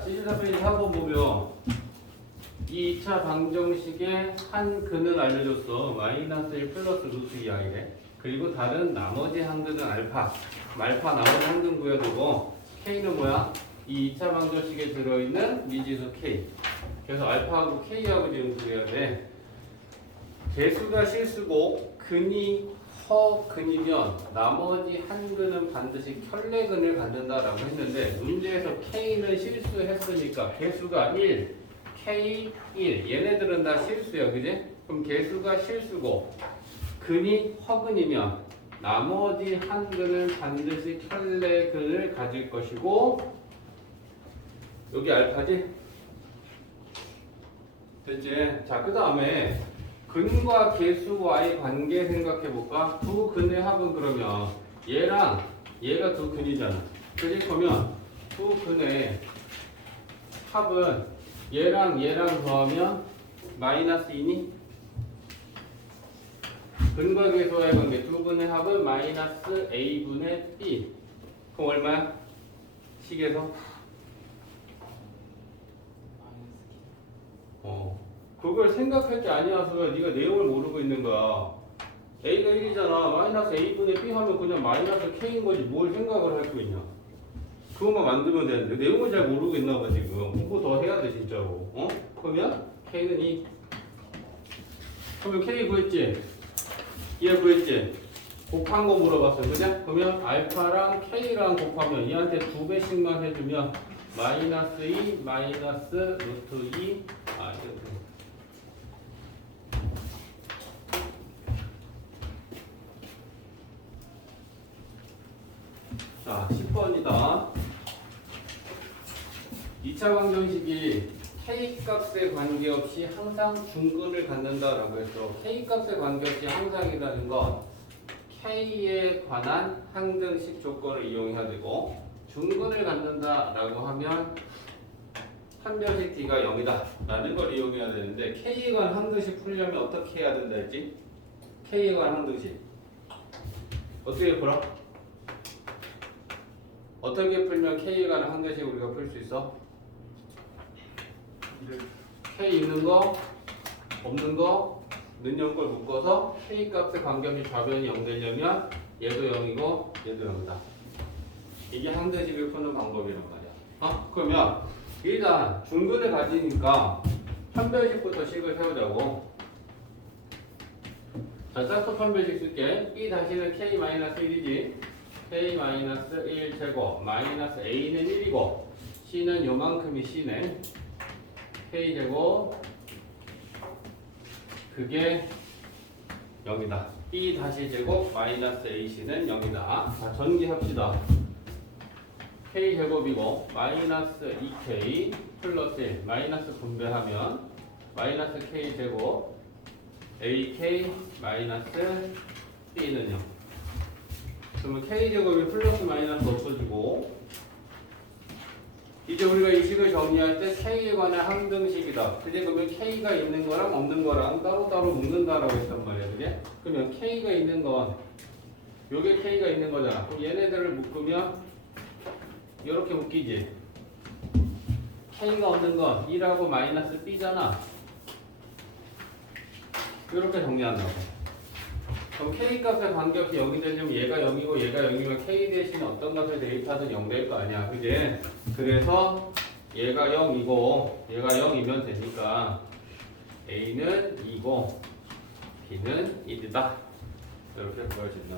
자, 74페이지 4번 보면 이 2차 방정식의 한 근은 알려줬어. 마이너스 1 플러스 루트 2i래. 그리고 다른 나머지 한 근은 알파. 말파 나머지 한 근 구해두고 k는 뭐야? 이 2차 방정식에 들어있는 미지수 k. 그래서 알파하고 k하고 지금 구해야 돼. 개수가 실수고 근이 허근이면 나머지 한 근은 반드시 켤레근을 갖는다라고 했는데 문제에서 k는 실수했으니까 개수가 1, k 1 얘네들은 다 실수야, 그지? 그럼 개수가 실수고 근이 허근이면 나머지 한 근은 반드시 켤레근을 가질 것이고 여기 알파지? 됐지? 자, 그 다음에 근과 개수와의 관계 생각해볼까? 두 근의 합은 그러면 얘랑 얘가 두 근이잖아. 그지? 그러면 두 근의 합은 얘랑 얘랑 더하면 마이너스 2니? 근과 개수와의 관계 두 근의 합은 마이너스 a분의 b. 그럼 얼마야? 식에서? 그걸 생각할 게 아니어서 네가 내용을 모르고 있는 거야. a가 1이잖아. 마이너스 a분의 b 하면 그냥 마이너스 k인 거지 뭘 생각을 할 거 있냐. 그것만 만들면 되는데 내용을 잘 모르고 있나 봐 지금. 공부 더 해야 돼 진짜로. 그러면 k는 2. 그러면 k 구했지? 얘 구했지? 곱한 거 물어봤어. 그죠? 그러면 알파랑 k랑 곱하면 얘한테 2배씩만 해주면 마이너스 2 마이너스 루트 2 이렇게. 자, 10번이다. 2차 방정식이 k 값에 관계없이 항상 중근을 갖는다라고 했어. k 값에 관계없이 항상이라는 건 k에 관한 항등식 조건을 이용해야 되고 중근을 갖는다라고 하면 판별식 t가 0이다 라는 걸 이용해야 되는데 k에 관한 항등식 풀려면 어떻게 해야 된다 했지? k에 관한 항등식 어떻게 풀어? 어떻게 풀면 k에 관한 항등식 우리가 풀 수 있어? k 있는 거, 없는 거, 는 0걸 묶어서 k 값에 관계없이 좌변이 0 되려면 얘도 0이고 얘도 0이다. 이게 항등식을 푸는 방법이란 말이야. 그러면 일단 중근을 가지니까 판별식부터 식을 세우자고. 자, 짝수 판별식 쓸게. b 다시는 k-1이지. k-1 제곱 마이너스 a는 1이고 c는 요만큼이 c네. k 제곱 그게 0이다. b 다시 제곱 마이너스 ac는 0이다. 자, 전기합시다. k 제곱이고 마이너스 2k 플러스 1 마이너스 분배하면 마이너스 k 제곱 ak 마이너스 b는요. 그러면 k 제곱이 플러스 마이너스 없어지고 이제 우리가 이 식을 정리할 때 k에 관한 항등식이다. 그제 그러면 k가 있는 거랑 없는 거랑 따로따로 묶는다라고 했단 말이야. 그게? 그러면 k가 있는 건 요게 k가 있는 거잖아. 그럼 얘네들을 묶으면 이렇게 묶이지. k가 없는 건 1하고 마이너스 b잖아. 이렇게 정리한다고. 그럼 k 값에 관계없이 0이 되려면 얘가 0이고 얘가 0이면 k 대신 어떤 값을 대입하든 0 될 거 아니야. 그지? 그래서 얘가 0이고 얘가 0이면 되니까 a는 2고 b는 1이다. 이렇게 보여진다.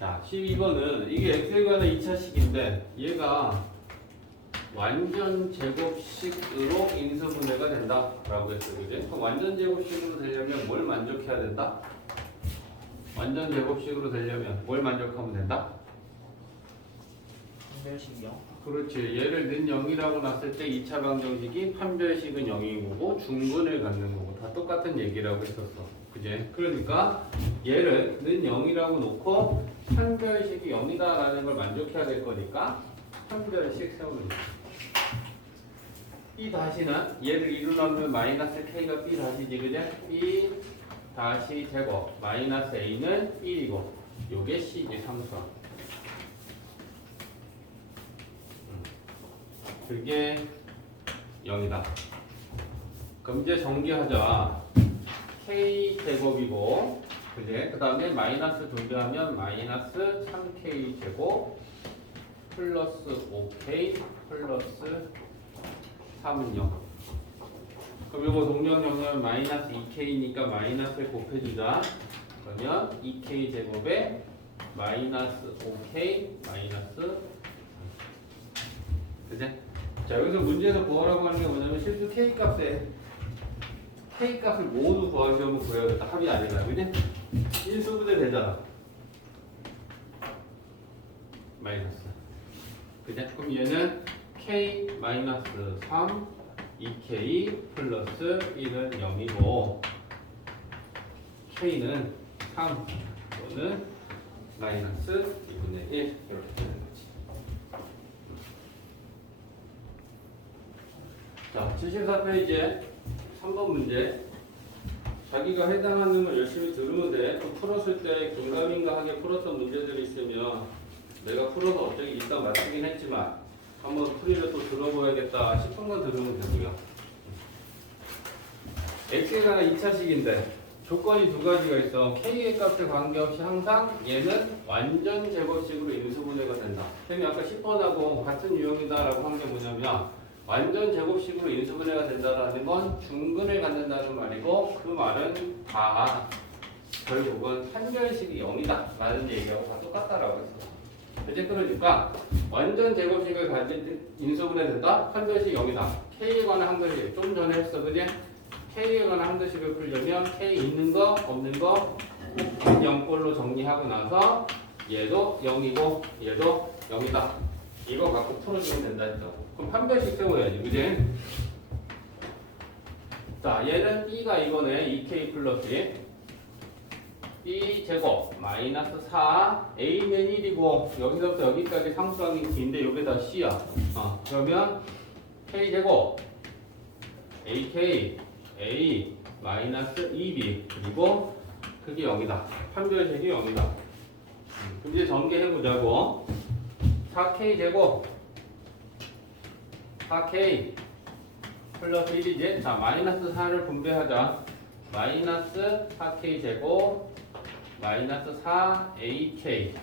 자, 12번은 이게 x에 관한 2차식인데 얘가 완전 제곱식으로 인수분해가 된다라고 했어요. 그지? 그럼 완전 제곱식으로 되려면 뭘 만족해야 된다? 완전 제곱식으로 되려면 뭘 만족하면 된다? 판별식 0? 그렇지. 얘를 는 0이라고 놨을 때 2차 방정식이 판별식은 0인 거고 중근을 갖는 거고 다 똑같은 얘기라고 했었어. 그지? 그러니까 얘를 는 0이라고 놓고 판별식이 0이다라는 걸 만족해야 될 거니까 판별식 세우는 거야. b 다시는 얘를 이루려면 마이너스 k가 b 다시지, 그제? b 다시 제곱 마이너스 a는 1이고 요게 c지, 상수항. 그게 0이다. 그럼 이제 정리하자. k 제곱이고, 그제? 그 다음에 마이너스 2배 하면 마이너스 3k 제곱 플러스 5k 플러스 3은 0. 그럼 이거 동력 영역은 마이너스 2k니까 마이너스에 곱해주자. 그러면 2k 제곱에 마이너스 5k 마이너스, 그제? 자, 여기서 문제에서 구하라고 하는 게 뭐냐면 실수 k 값을 모두 구하시면 구해야겠다. 합이 아니라, 그지? 1수분의 되잖아. 마이너스. 그죠? 그럼 얘는 k 마이너스 3, 2k 플러스 1은 0이고, k는 3 또는 마이너스 2분의 1 이렇게 되는 거지. 자, 74페이지에 3번 문제. 자기가 해당하는 걸 열심히 들으면 돼. 또 풀었을 때 긴가민가하게 풀었던 문제들이 있으면 내가 풀어서 어쩌기 이따 맞추긴 했지만 한번 풀이를 또 들어봐야겠다 싶은 건 들으면 되고요. x에 관한 2차식인데 조건이 두 가지가 있어. k의 값에 관계없이 항상 얘는 완전 제곱식으로 인수분해가 된다. 쌤이 아까 10번하고 같은 유형이다라고 한 게 뭐냐면 완전 제곱식으로 인수분해가 된다는 건 중근을 갖는다는 말이고, 그 말은 다 결국은 판별식이 0이다 라는 얘기하고 다 똑같다라고 했어. 이제 그러니까 완전 제곱식을 가질 때 인수분해 된다? 판별식 0이다. k에 관한 항도식 좀 전에 했어, 그지? k에 관한 항도식을 풀려면 k 있는 거 없는 거 0꼴로 정리하고 나서 얘도 0이고 얘도 0이다. 이거 갖고 풀어주면 된다 했어. 그럼 판별식 세워야지, 그지? 자, 얘는 b가 이거네. 2k 플러스 b 제곱 마이너스 4 a는 1이고 여기서부터 여기까지 상수항이 긴데 여기다 c야. 그러면 k 제곱 ak a 마이너스 2b 그리고 그게 0이다. 판별식이 0이다. 그럼 이제 전개해보자고. 4k 제곱 4k 플러스 1이지. 자, 마이너스 4를 분배하자. 마이너스 4k 제곱 마이너스 4ak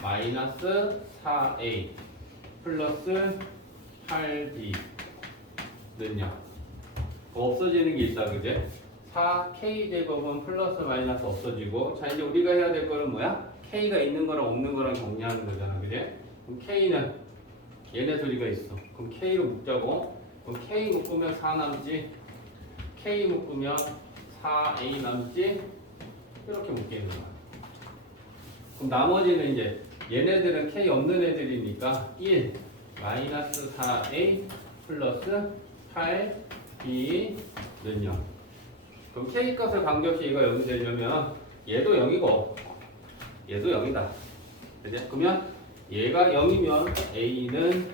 마이너스 4a 플러스 8b는요 없어지는 게 있다, 그제? 4k 제곱은 플러스 마이너스 없어지고, 자 이제 우리가 해야 될 거는 뭐야? k가 있는 거랑 없는 거랑 정리하는 거잖아, 그제? 그럼 k는 얘네 소리가 있어. 그럼 k로 묶자고. 그럼 k 묶으면 4 남지, k 묶으면 4a 남지, 이렇게 묶이는 거야. 그럼 나머지는 이제 얘네들은 k 없는 애들이니까 1 마이너스 4a 플러스 8b는 0. 그럼 k 값을 관계없이 얘가 0이 되려면 얘도 0이고 얘도 0이다. 그죠? 그러면 얘가 0이면 a는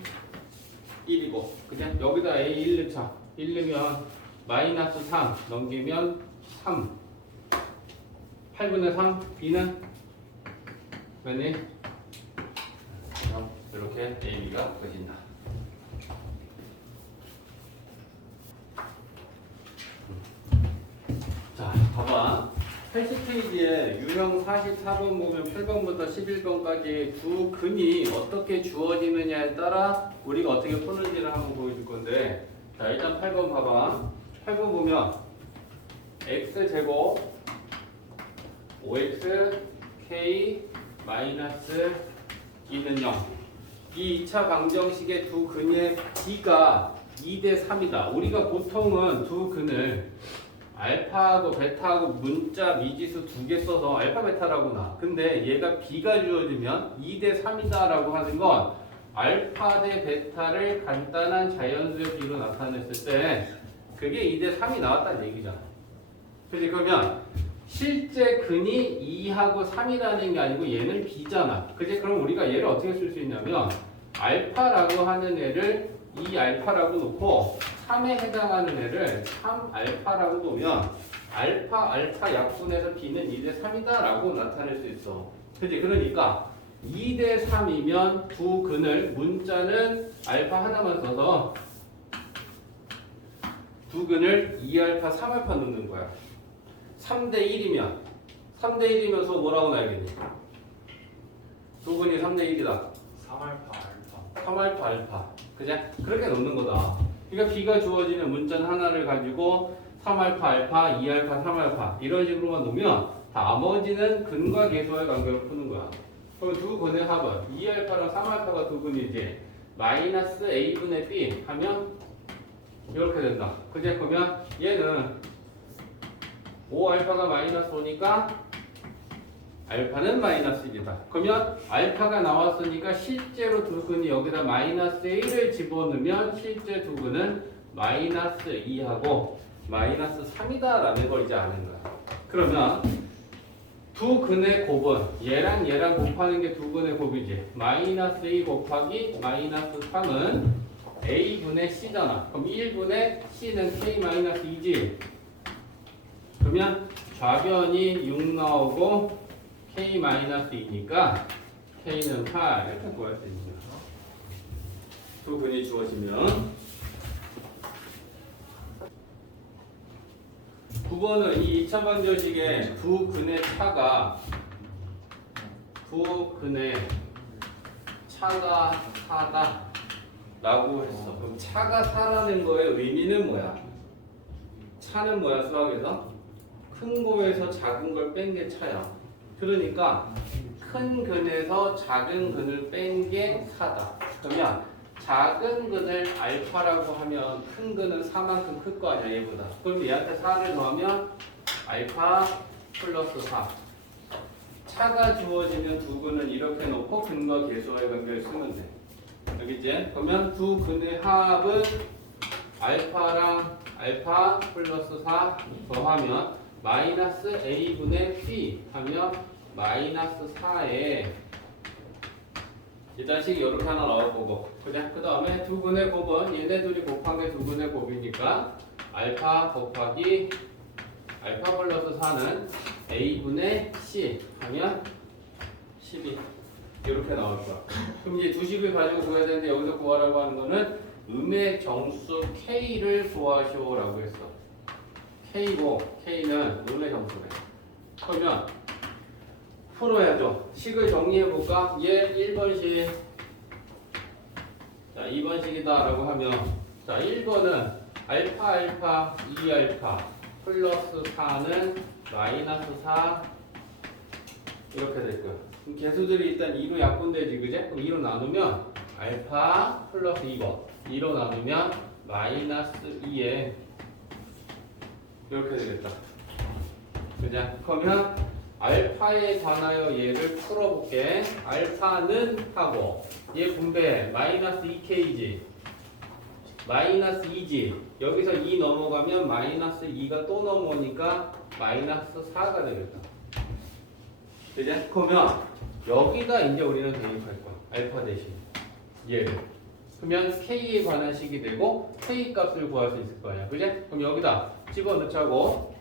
1이고, 그죠? 여기다 a 1 넣자. 1 넣으면 마이너스 3 넘기면 3 8분의 3 b는 그러니 이렇게 a, b가 꺼진다. 자, 봐봐. 80페이지에 유형 44번 보면 8번부터 11번까지 두 근이 어떻게 주어지느냐에 따라 우리가 어떻게 푸는지를 한번 보여줄 건데, 자, 일단 8번 봐봐. 8번 보면 x제곱 5x k 마이너스 2는 0. 이 2차 방정식의 두 근의 b가 2대 3이다. 우리가 보통은 두 근을 알파하고 베타하고 문자 미지수 두 개 써서 알파 베타라고 나. 근데 얘가 b가 주어지면 2대 3이다 라고 하는 건 알파 대 베타를 간단한 자연수의 b로 나타냈을 때 그게 2대 3이 나왔다는 얘기잖아. 그치? 그러면 실제 근이 2하고 3이라는 게 아니고 얘는 b잖아. 그치? 그럼 우리가 얘를 어떻게 쓸 수 있냐면 알파라고 하는 애를 2알파라고 놓고 3에 해당하는 애를 3알파라고 놓으면 알파 약분해서 b는 2대 3이다 라고 나타낼 수 있어. 그치? 그러니까 2대 3이면 두 근을 문자는 알파 하나만 써서 두 근을 2알파 3알파 넣는 거야. 3대 1이면 서 뭐라고 나야겠니? 두 근이 3대 1이다. 3알파 알파. 그죠? 그렇게 넣는 거다. 그러니까 B가 주어지는 문자는 하나를 가지고 3알파 알파, 2알파, 3알파 이런 식으로만 놓으면 나머지는 근과 계수와의 관계로 푸는 거야. 그럼 두 근의 합은 2알파랑 3알파가 두 근이지. 마이너스 A분의 B 하면 이렇게 된다. 그제? 그러면 얘는 5알파가 마이너스 5니까 알파는 마이너스 1이다. 그러면 알파가 나왔으니까 실제로 두 근이 여기다 마이너스 1을 집어넣으면 실제 두 근은 마이너스 2하고 마이너스 3이다 라는 걸 이제 아는 거야. 그러면 두 근의 곱은 얘랑 곱하는 게 두 근의 곱이지. 마이너스 2 곱하기 마이너스 3은 A분의 C잖아. 그럼 1분의 C는 K-2지. 그러면 좌변이 6 나오고 K-2니까 K는 8 이렇게 구할 수 있는 거야. 두 근이 주어지면 9번은 이 2차 방정식의 두 근의 차가 4다 라고 했어. 그럼 차가 4라는 거의 의미는 뭐야? 차는 뭐야 수학에서? 큰 거에서 작은 걸 뺀 게 차야. 그러니까 큰 근에서 작은 근을 뺀 게 4다. 그러면 작은 근을 알파라고 하면 큰 근은 4만큼 클 거 아니야 얘보다. 그럼 얘한테 4를 더하면 알파 플러스 4. 차가 주어지면 두 근은 이렇게 놓고 근과 계수와의 관계를 쓰면 돼. 알겠지? 그러면 두 근의 합은 알파랑 알파 플러스 4 더하면 마이너스 A분의 B 하면 마이너스 4에 일단 식이 이렇게 하나 나올 거고. 그래? 그 다음에 두 근의 곱은 얘네 둘이 곱한 게 두 근의 곱이니까 알파 곱하기 알파 플러스 4는 A분의 C 하면 12 이렇게 나올 거야. 그럼 이제 두 식을 가지고 구해야 되는데 여기서 구하라고 하는 거는 음의 정수 K를 구하시오라고 했어. K고 K는 음의 정수네. 그러면 풀어야죠. 식을 정리해볼까? 얘 1번식 자 2번식이다 라고 하면 자 1번은 알파 2알파 플러스 4는 마이너스 4 이렇게 될 거야. 그럼 개수들이 일단 2로 약분되지 그제? 그럼 2로 나누면 알파 플러스 2번 2로 나누면 마이너스 2에 이렇게 되겠다. 그죠? 그러면 알파에 관하여 얘를 풀어볼게. 알파는 하고 얘 분배 마이너스 2K지 마이너스 2지 여기서 2 넘어가면 마이너스 2가 또 넘어오니까 마이너스 4가 되겠다. 그죠? 그러면 여기다 이제 우리는 대입할 거야. 알파 대신 얘를. 그러면 K에 관한 식이 되고 K 값을 구할 수 있을 거 아니야. 그죠? 그럼 여기다 집어넣자고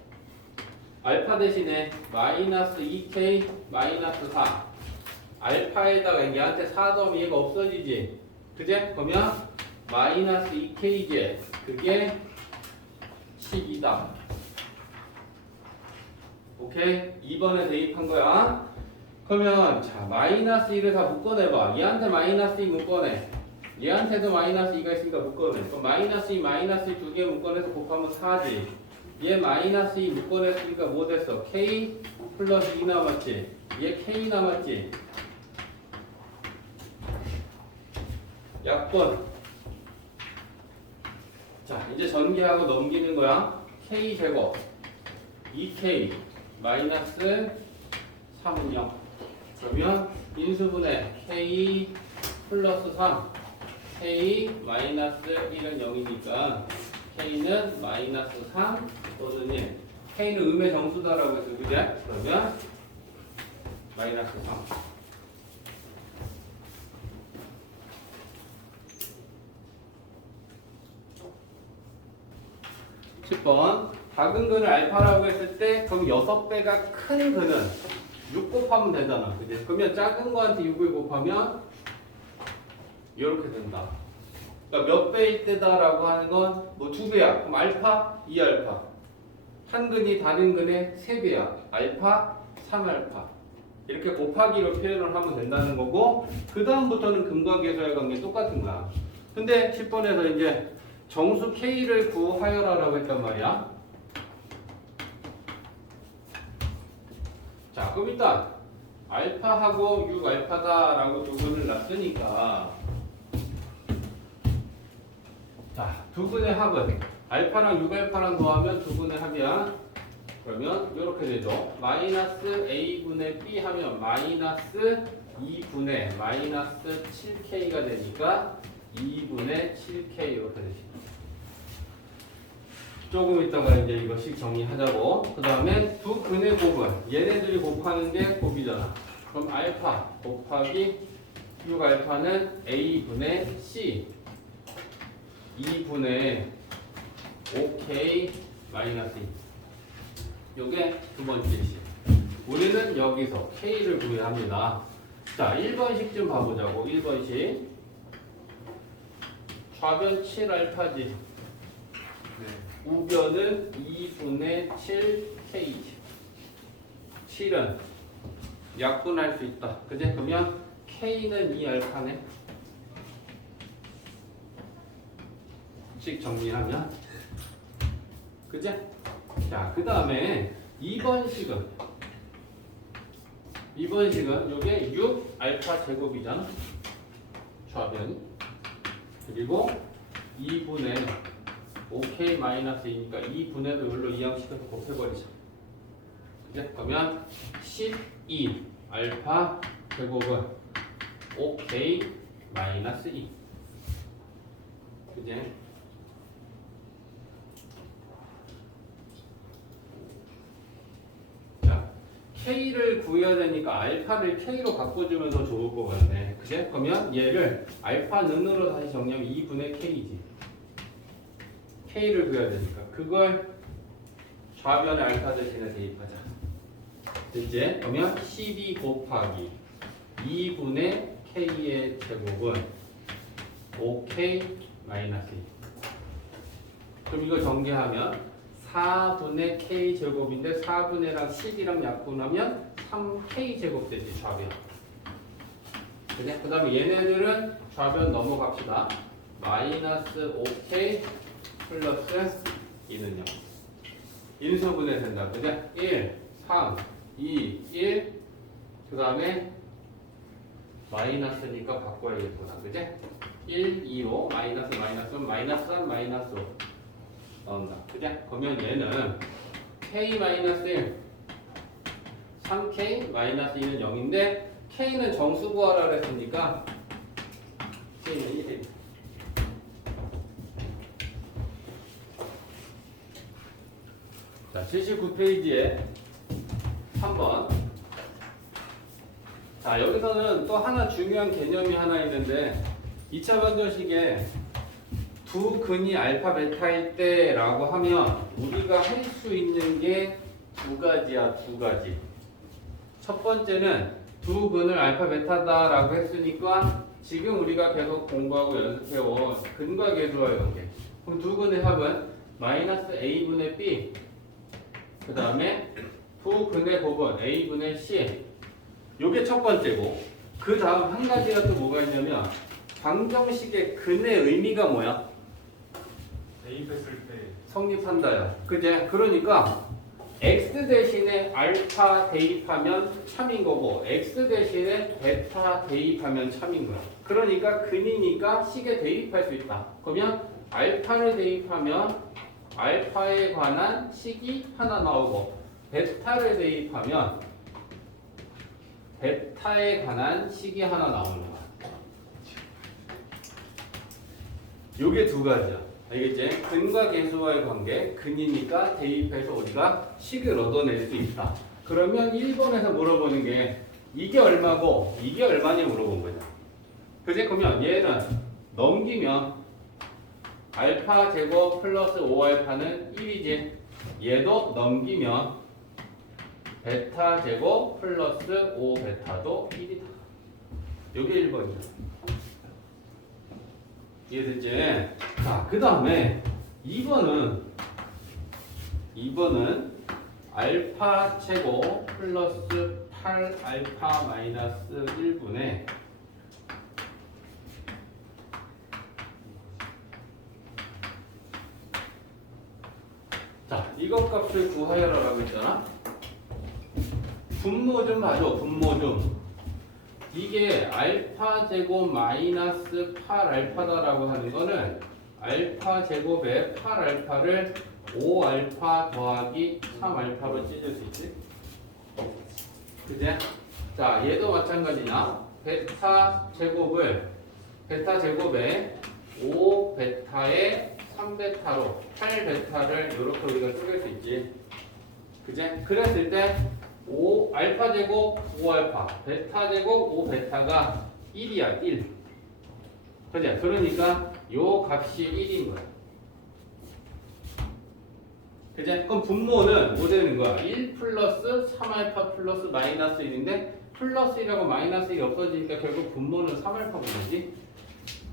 알파 대신에 마이너스 2K 마이너스 4 알파에다가 얘한테 4 더하면 얘가 없어지지. 그제? 그러면 마이너스 2K제 그게 10이다. 오케이? 2번에 대입한 거야. 그러면 자 마이너스 2를 다 묶어내봐. 얘한테 마이너스 2 묶어내. 얘한테도 마이너스 2가 있으니까 묶어내. 그럼 마이너스 2 마이너스 2 두 개 묶어내서 곱하면 4지. 얘 마이너스 2 묶어냈으니까 뭐 됐어? K 플러스 2 남았지. 얘 K 남았지. 약분. 자 이제 전개하고 넘기는 거야. K 제곱 2K 마이너스 3은 0. 그러면 인수분해 K 플러스 3 K 마이너스 1은 0이니까 K는 마이너스 3 또는 1. K는 음의 정수다라고 했어. 그죠? 그러면 마이너스 3. (10번) 작은 근을 알파라고 했을 때 그럼 6배가 큰 근은 6 곱하면 되잖아. 그지? 그러면 작은 거한테 6을 곱하면 이렇게 된다. 그러니까 몇 배일 때다라고 하는 건 뭐 2배야. 그럼 알파, 2알파. 한 근이 다른 근의 3배야. 알파, 3알파. 이렇게 곱하기로 표현을 하면 된다는 거고, 그 다음부터는 근과 계수의 관계 똑같은 거야. 근데 10번에서 이제 정수 K를 구하여라라고 했단 말이야. 자, 그럼 일단 알파하고 6알파다라고 두 근을 놨으니까, 자, 두 근의 합은 알파랑 6알파랑 더하면 두 근의 합이야. 그러면 이렇게 되죠. 마이너스 A분의 B 하면 마이너스 2분의 마이너스 7K가 되니까 2분의 7K 이렇게 되죠. 조금 이따가 이제 이거씩 정리하자고. 그 다음에 두 근의 곱은 얘네들이 곱하는 게 곱이잖아. 그럼 알파 곱하기 6알파는 A분의 C 2분의 5K 마이너스 2. 요게 두 번째 식. 우리는 여기서 K를 구해야 합니다. 자, 1번식 좀 봐보자고. 1번식. 좌변 7알파지. 우변은 2분의 7K지. 7은 약분할 수 있다. 그제? 그러면 K는 2알파네. 식 정리하면. 그제? 자, 그 다음에 2번식은 요게 6알파 제곱이잖아. 좌변. 그리고 2분의 5K 마이너스 2니까 2분의도 여기로 이항시켜서 곱해버리자. 그제? 그러면 12 알파 제곱은 5K 마이너스 2. 그제? 자, K를 구해야 되니까 알파를 K로 바꿔주면 더 좋을 것 같네. 그제? 그러면 얘를 알파는으로 다시 정리하면 2분의 K지. K를 구해야 되니까 그걸 좌변에 알파 대신에 대입하자. 됐지? 그러면 12 곱하기 2분의 K의 제곱은 5K 마이너스 2. 그럼 이거 전개하면 4분의 K 제곱인데 4분의랑 10이랑 약분하면 3K 제곱 되지, 좌변. 그래? 그 다음에 얘네들은 좌변 넘어갑시다. 마이너스 5K 플러스 2는요. 인수분해 된다. 그래? 1, 3, 2, 1. 그 다음에 마이너스니까 바꿔야겠구나. 그제? 1, 2로 마이너스 마이너스 마이너스 3 마이너스 5 나온다. 그제? 그러면 얘는 K 마이너스 1 3K 마이너스 2는 0인데 K는 정수 구하라 그랬으니까 K는 1이. 자, 79페이지에 3번. 자, 여기서는 또 하나 중요한 개념이 하나 있는데 2차 방정식에 두 근이 알파 베타일 때라고 하면 우리가 할 수 있는 게 두 가지야, 두 가지. 첫 번째는 두 근을 알파 베타다라고 했으니까 지금 우리가 계속 공부하고 연습해온 근과 계수와의 관계. 그럼 두 근의 합은 마이너스 A분의 B 그 다음에 두 근의 곱은 A분의 C. 요게 첫 번째고, 그 다음 한 가지가 또 뭐가 있냐면 방정식의 근의 의미가 뭐야? 대입했을 때 성립한다야. 그제? 그러니까 x 대신에 알파 대입하면 참인 거고 x 대신에 베타 대입하면 참인 거야. 그러니까 근이니까 식에 대입할 수 있다. 그러면 알파를 대입하면 알파에 관한 식이 하나 나오고 베타를 대입하면 베타에 관한 식이 하나 나오는 거야. 요게 두 가지야. 알겠지? 근과 계수와의 관계, 근이니까 대입해서 우리가 식을 얻어낼 수 있다. 그러면 1번에서 물어보는 게 이게 얼마고 이게 얼마냐 물어본 거냐. 그지? 그러면 얘는 넘기면 알파 제곱 플러스 5알파는 1이지. 얘도 넘기면 베타 제곱 플러스 5 베타도 1이다. 요게 1번이야. 이해됐지? 자, 그 다음에 2번은 알파 제곱 플러스 8 알파 마이너스 1분의 자, 이것 값을 구하여라라고 했잖아. 분모 좀 봐줘. 분모 좀. 이게 알파 제곱 마이너스 8 알파다라고 하는 거는 알파 제곱에 8 알파를 5 알파 더하기 3 알파로 찢을 수 있지. 그제? 자, 얘도 마찬가지냐? 베타 제곱에 5 베타에 3 베타로 8 베타를 이렇게 우리가 쪼갤 수 있지. 그제? 그랬을 때 5 알파 제곱 5 알파 베타 제곱 5 베타가 1이야 1. 그제? 그러니까 요 값이 1인 거야. 그제? 그럼 분모는 뭐 되는 거야? 1 플러스 3 알파 플러스 마이너스 1인데 플러스 1하고 마이너스 1이 없어지니까 결국 분모는 3 알파 분모지.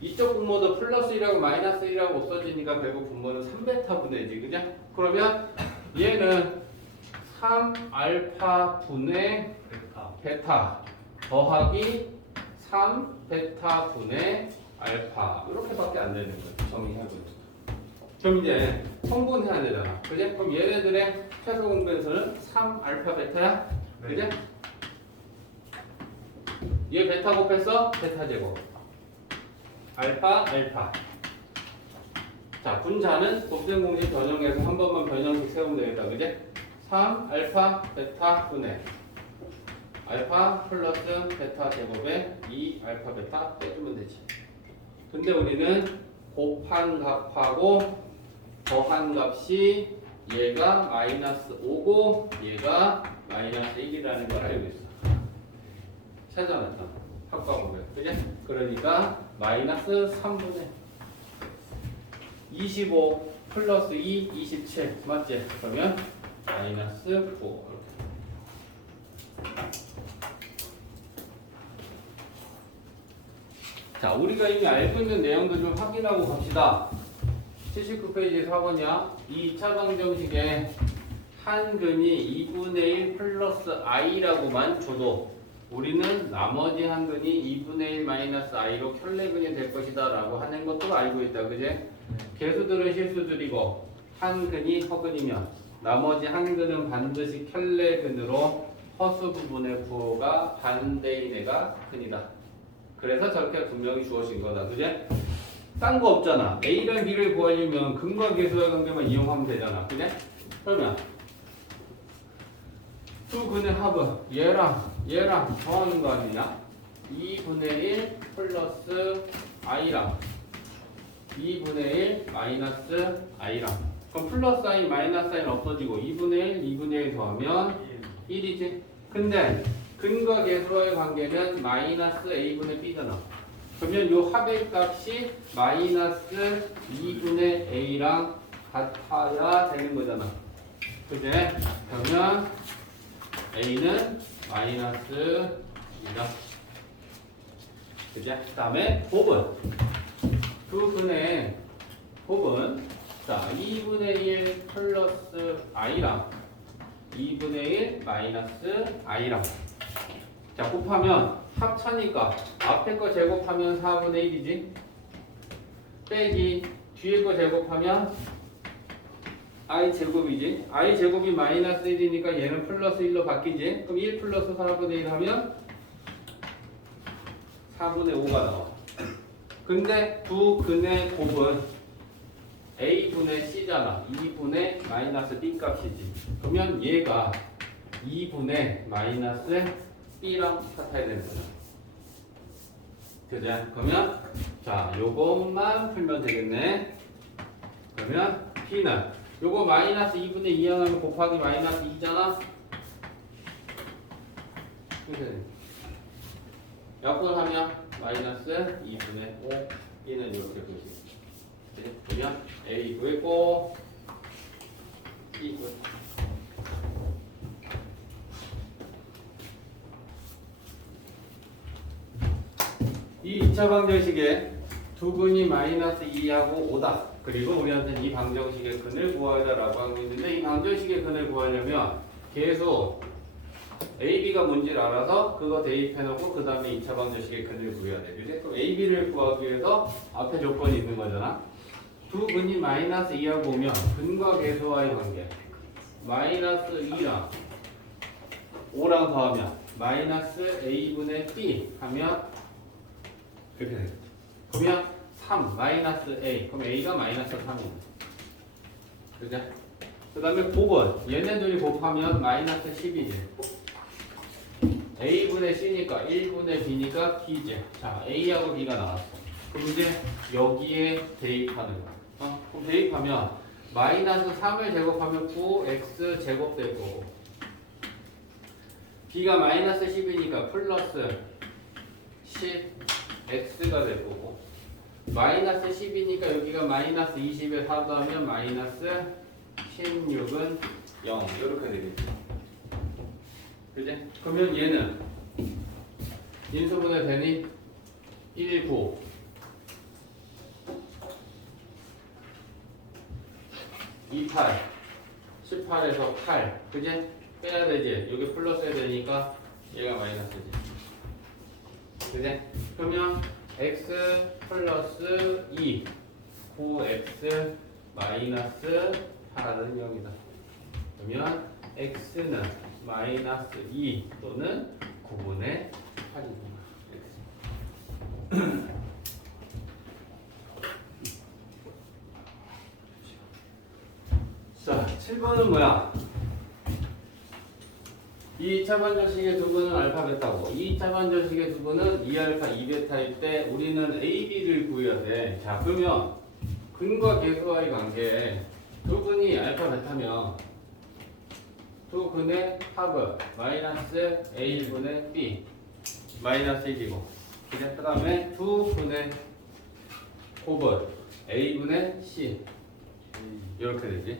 이쪽 분모도 플러스 1하고 마이너스 1하고 없어지니까 결국 분모는 3베타 분해지. 그죠? 그러면 얘는 3 알파 분의 베타 더하기 3 베타 분의 알파 이렇게밖에 안 되는 거야. 정리하고. 그럼 이제 성분해야 되잖아. 그지? 그럼 얘네들의 최소 공변수는 3 알파 베타야. 그지? 얘 베타 곱해서 베타 제곱. 알파. 자, 분자는 곱셈 공식 변형해서 한 번만 변형식 세우면 되겠다. 그지? 3 알파 베타 분의 알파 플러스 베타 제곱에 2 알파 베타 빼주면 되지. 근데 우리는 곱한 값하고 더한 값이 얘가 마이너스 5고 얘가 마이너스 1이라는 걸 알고 있어. 찾아냈다. 합과목을. 그지? 그러니까 마이너스 3분의 25 플러스 2, 27. 맞지? 그러면 마이너스 9. 자, 우리가 이미 알고 있는 내용도 좀 확인하고 갑시다. 79페이지 4번이야. 이 2차 방정식에 한 근이 2분의 1 플러스 i라고만 줘도 우리는 나머지 한 근이 2분의 1 마이너스 i로 켤레근이 될 것이다 라고 하는 것도 알고 있다. 그제? 개수들은 실수들이고 한 근이 허근이면 나머지 한 근은 반드시 켤레근으로 허수 부분의 부호가 반대인 애가 근이다. 그래서 저렇게 분명히 주어진 거다. 그제? 딴 거 없잖아. A랑 B를 구하려면 근과 계수의 관계만 이용하면 되잖아. 그제? 그러면 두 근의 합은 얘랑 더하는 거 아니냐? 2분의 1 플러스 i랑 2분의 1 마이너스 i랑 그럼 플러스 i 마이너스 i는 없어지고 2분의 1 2분의 1 더하면 1이지. 근데 근과 계수의 관계는 마이너스 a분의 b잖아. 그러면 요 합의 값이 마이너스 2분의 a랑 같아야 되는 거잖아. 그제? 그러면 a는 마이너스 2다. 그제? 그 다음에 곱은 두 근의 곱은 자 2분의 1 플러스 i랑 2분의 1 마이너스 i랑 자 곱하면 합차니까 앞에 거 제곱하면 4분의 1이지 빼기 뒤에 거 제곱하면 i 제곱이지 i 제곱이 마이너스 1이니까 얘는 플러스 1로 바뀌지. 그럼 1 플러스 4분의 1 하면 4분의 5가 나와. 근데 두 근의 곱은 a분의 c잖아. 2분의 마이너스 b 값이지. 그러면 얘가 2분의 마이너스 b랑 같아야 되는 거야. 그죠? 그러면 자 요것만 풀면 되겠네. 그러면 b는 요거 마이너스 2분의 2 하면 곱하기 마이너스 2잖아. 역분하면 마이너스 2분의 5 b는 이렇게 보시면 그러면 a 구했고 b 구했고 이 2차 방정식에 두 근이 마이너스 2하고 5다. 그리고 우리한테는 이 방정식의 근을 구하자라고 하고 있는데 이 방정식의 근을 구하려면 계속 A, B가 뭔지를 알아서 그거 대입해놓고 그 다음에 2차 방정식의 근을 구해야 돼. 그지? 그럼 A, B를 구하기 위해서 앞에 조건이 있는 거잖아. 두 근이 마이너스 2하고 오면 근과 계수와의 관계 마이너스 2랑 5랑 더하면 마이너스 A분의 B 하면 이렇게 되겠다. 그러면 3 마이너스 A 그럼 A가 마이너스 3이야. 그죠? 그 다음에 곱은 얘네들이 곱하면 마이너스 10이지. A분의 C니까 1분의 B니까 B지. 자 A하고 B가 나왔어. 그럼 이제 여기에 대입하는 거야. 그럼 대입하면 마이너스 3을 제곱하면 9x 제곱 될 거고 B가 마이너스 10이니까 플러스 10x가 될 거고 마이너스 10이니까 여기가 마이너스 20에 4 더하면 마이너스 16은 0 이렇게 되겠지. 그지? 그러면 얘는 인수분해 되니 1, 9 2, 8 18에서 8 그지? 빼야 되지. 여기 플러스 해야 되니까 얘가 마이너스지. 그지? 그러면 x 플러스 2 9x 마이너스 8은 0이다. 그러면 x는 마이너스 2 또는 9분의 8이구나. 자, 7번은 뭐야? 2차 반절식의 두분은 알파 베타고 2차 반절식의 두분은 2알파 2베타일 때 우리는 A, B를 구해야 돼. 자, 그러면 근과 계수와의 관계 두 근이 알파 베타면 두 근의 합은 마이너스 A분의 B 마이너스 1이고 그 다음에 두 근의 곱은 A분의 C 이렇게 되지.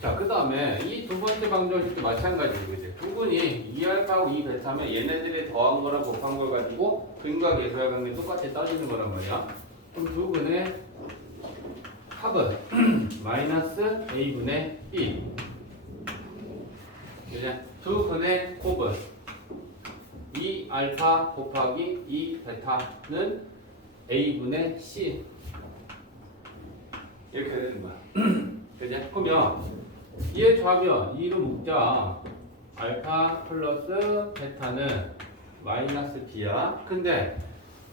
자, 그 다음에 이 두 번째 방정식도 마찬가지고 이제 두 근이 2알파하고 2베타면 얘네들이 더한 거랑 곱한 걸 가지고 근과 계수와 관계 똑같이 따지는 거란 말이야. 그럼 두 근의 합은 마이너스 A분의 B 이제 두 근의 곱은 2알파 곱하기 2베타는 A분의 C 이렇게 되는 거야. 그죠? 그러면 얘 좌변 2로 묶자. 알파 플러스 베타는 마이너스 B야. 근데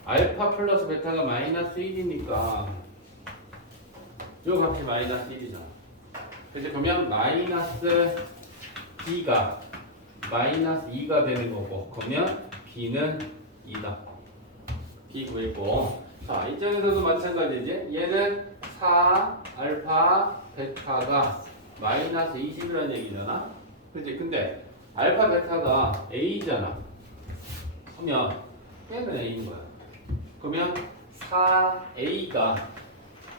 알파 플러스 베타가 마이너스 1이니까 요 값이 마이너스 1이잖아. 그래서 그러면 마이너스 B가 마이너스 2가 되는 거고 그러면 B는 2다. B 구했고 자 이점에서도 마찬가지지. 얘는 4 알파 베타가 마이너스 20이라는 얘기잖아. 그치? 근데 알파 베타가 A잖아. 그러면 얘는 A인 거야. 그러면 4A가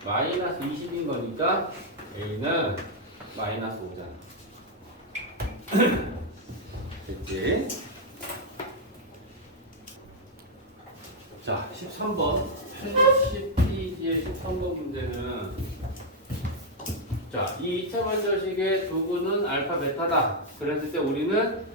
마이너스 20인 거니까 A는 마이너스 5잖아. 됐지? 자, 13번 80페이지의 13번 문제는 자, 이 2차 반절식의 두 근은 알파 베타다. 그랬을 때 우리는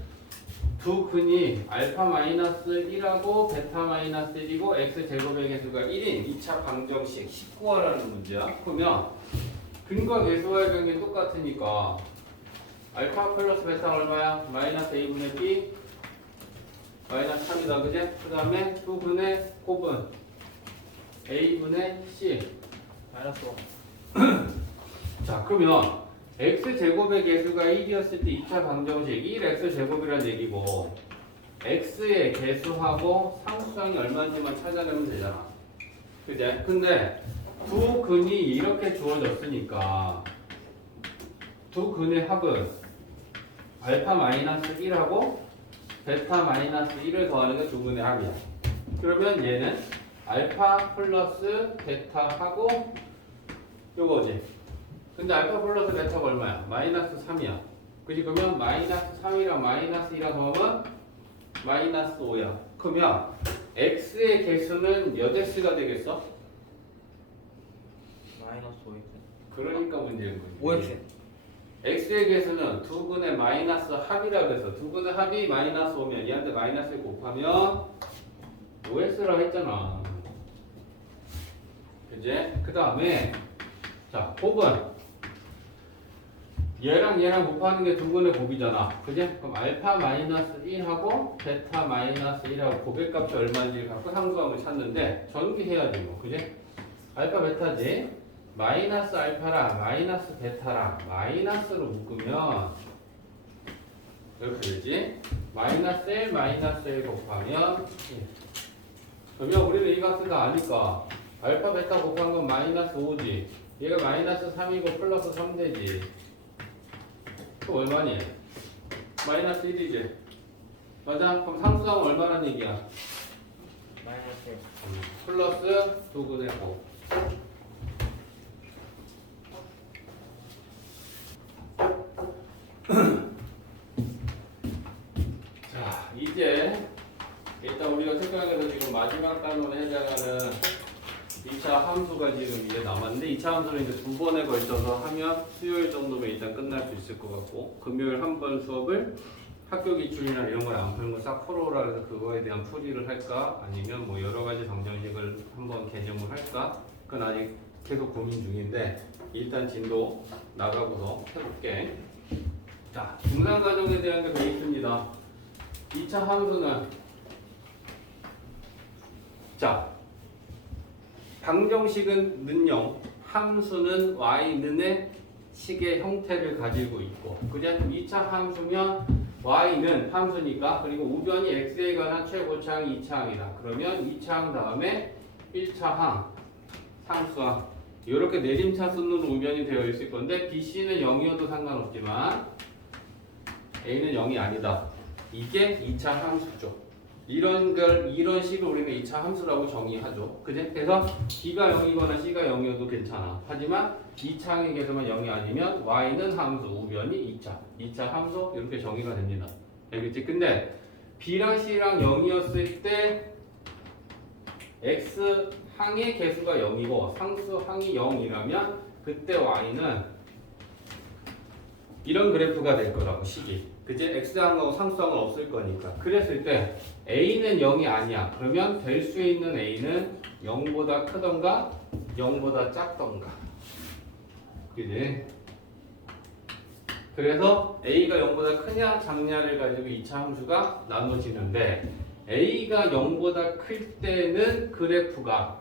두 근이 알파 마이너스 1하고 베타 마이너스 1이고 x 제곱의 개수가 1인 2차 방정식 19화라는 문제야. 그러면 근과 계수와의 관계는 똑같으니까 알파 플러스 베타 얼마야? 마이너스 a분의 b 마이너스 3이다. 그제? 그 다음에 두 근의 곱은 a분의 c 마이너스 5. 자, 그러면 x제곱의 개수가 1이었을 때 2차 방정식 1x제곱이라는 얘기고 x의 개수하고 상수항이 얼마인지만 찾아내면 되잖아. 그제? 근데 두 근이 이렇게 주어졌으니까 두 근의 합은 알파 마이너스 1하고 베타 마이너스 1을 더하는 게 두 근의 합이야. 그러면 얘는 알파 플러스 베타하고 요거지. 근데 알파 플러스 베타가 얼마야? 마이너스 3이야. 그지? 그러면 마이너스 3이랑 마이너스 2랑 더하면 마이너스 5야. 그러면 x의 개수는 몇 x가 되겠어? 마이너스 5x. 그러니까 문제인 거지. 5x. x의 개수는 두 근의 마이너스 합이라 그래서 두 근의 합이 마이너스 5면 얘한테 마이너스 곱하면 5x라고 했잖아. 그제? 그 다음에 자 곱은 얘랑 곱하는 게 두 근의 곱이잖아. 그제? 그럼 알파 마이너스 1하고 베타 마이너스 1하고 곱의 값이 얼마인지 갖고 상수함을 찾는데 전기해야지 뭐. 그제? 알파 베타지? 마이너스 알파랑 마이너스 베타랑 마이너스로 묶으면 이렇게 되지? 마이너스 1 마이너스 1 곱하면 1. 그러면 우리는 이 값을 다 아니까 알파 베타 곱한 건 마이너스 5지. 얘가 마이너스 3이고 플러스 3 되지. 또 얼마니? 마이너스 1이지. 맞아? 그럼 상수함은 얼마란 얘기야? 마이너스 1. 플러스 2분의 5. 자, 이제 일단 우리가 특강에서 지금 마지막 단원에 해당하는 2차 함수가 지금 이제 남았는데 2차 함수는 이제 두 번에 걸쳐서 하면 수요일 정도면 일단 끝날 수 있을 것 같고 금요일 한 번 수업을 학교 기출이나 이런 걸 안 푸는 거 싹 풀어오라 해서 그거에 대한 풀이를 할까 아니면 뭐 여러 가지 방정식을 한번 개념을 할까 그건 아직 계속 고민 중인데 일단 진도 나가고서 해볼게. 자, 중간 과정에 대한 게 베이스입니다. 2차 함수는 자 방정식은 는요 함수는 y는의 식의 형태를 가지고 있고 그냥 2차 함수면 y는 함수니까 그리고 우변이 x에 관한 최고차항이 2차항이다. 그러면 2차항 다음에 1차항 상수항 이렇게 내림차순으로 우변이 되어 있을 건데 bc는 0이어도 상관없지만 a는 0이 아니다. 이게 2차 함수죠. 이런 식을 우리가 2차 함수라고 정의하죠. 그제? 그래서 b가 0이거나 c가 0이어도 괜찮아. 하지만 2차항의 개수만 0이 아니면 y는 함수, 우변이 2차 함수 이렇게 정의가 됩니다. 알겠지? 근데 b랑 c랑 0이었을 때 x항의 개수가 0이고 상수항이 0이라면 그때 y는 이런 그래프가 될 거라고 식이. 그치? x항하고 상수항은 없을 거니까. 그랬을 때 a는 0이 아니야. 그러면 될 수 있는 a는 0보다 크던가 0보다 작던가. 그지? 그래서 a가 0보다 크냐 작냐를 가지고 2차 함수가 나눠지는데 a가 0보다 클 때는 그래프가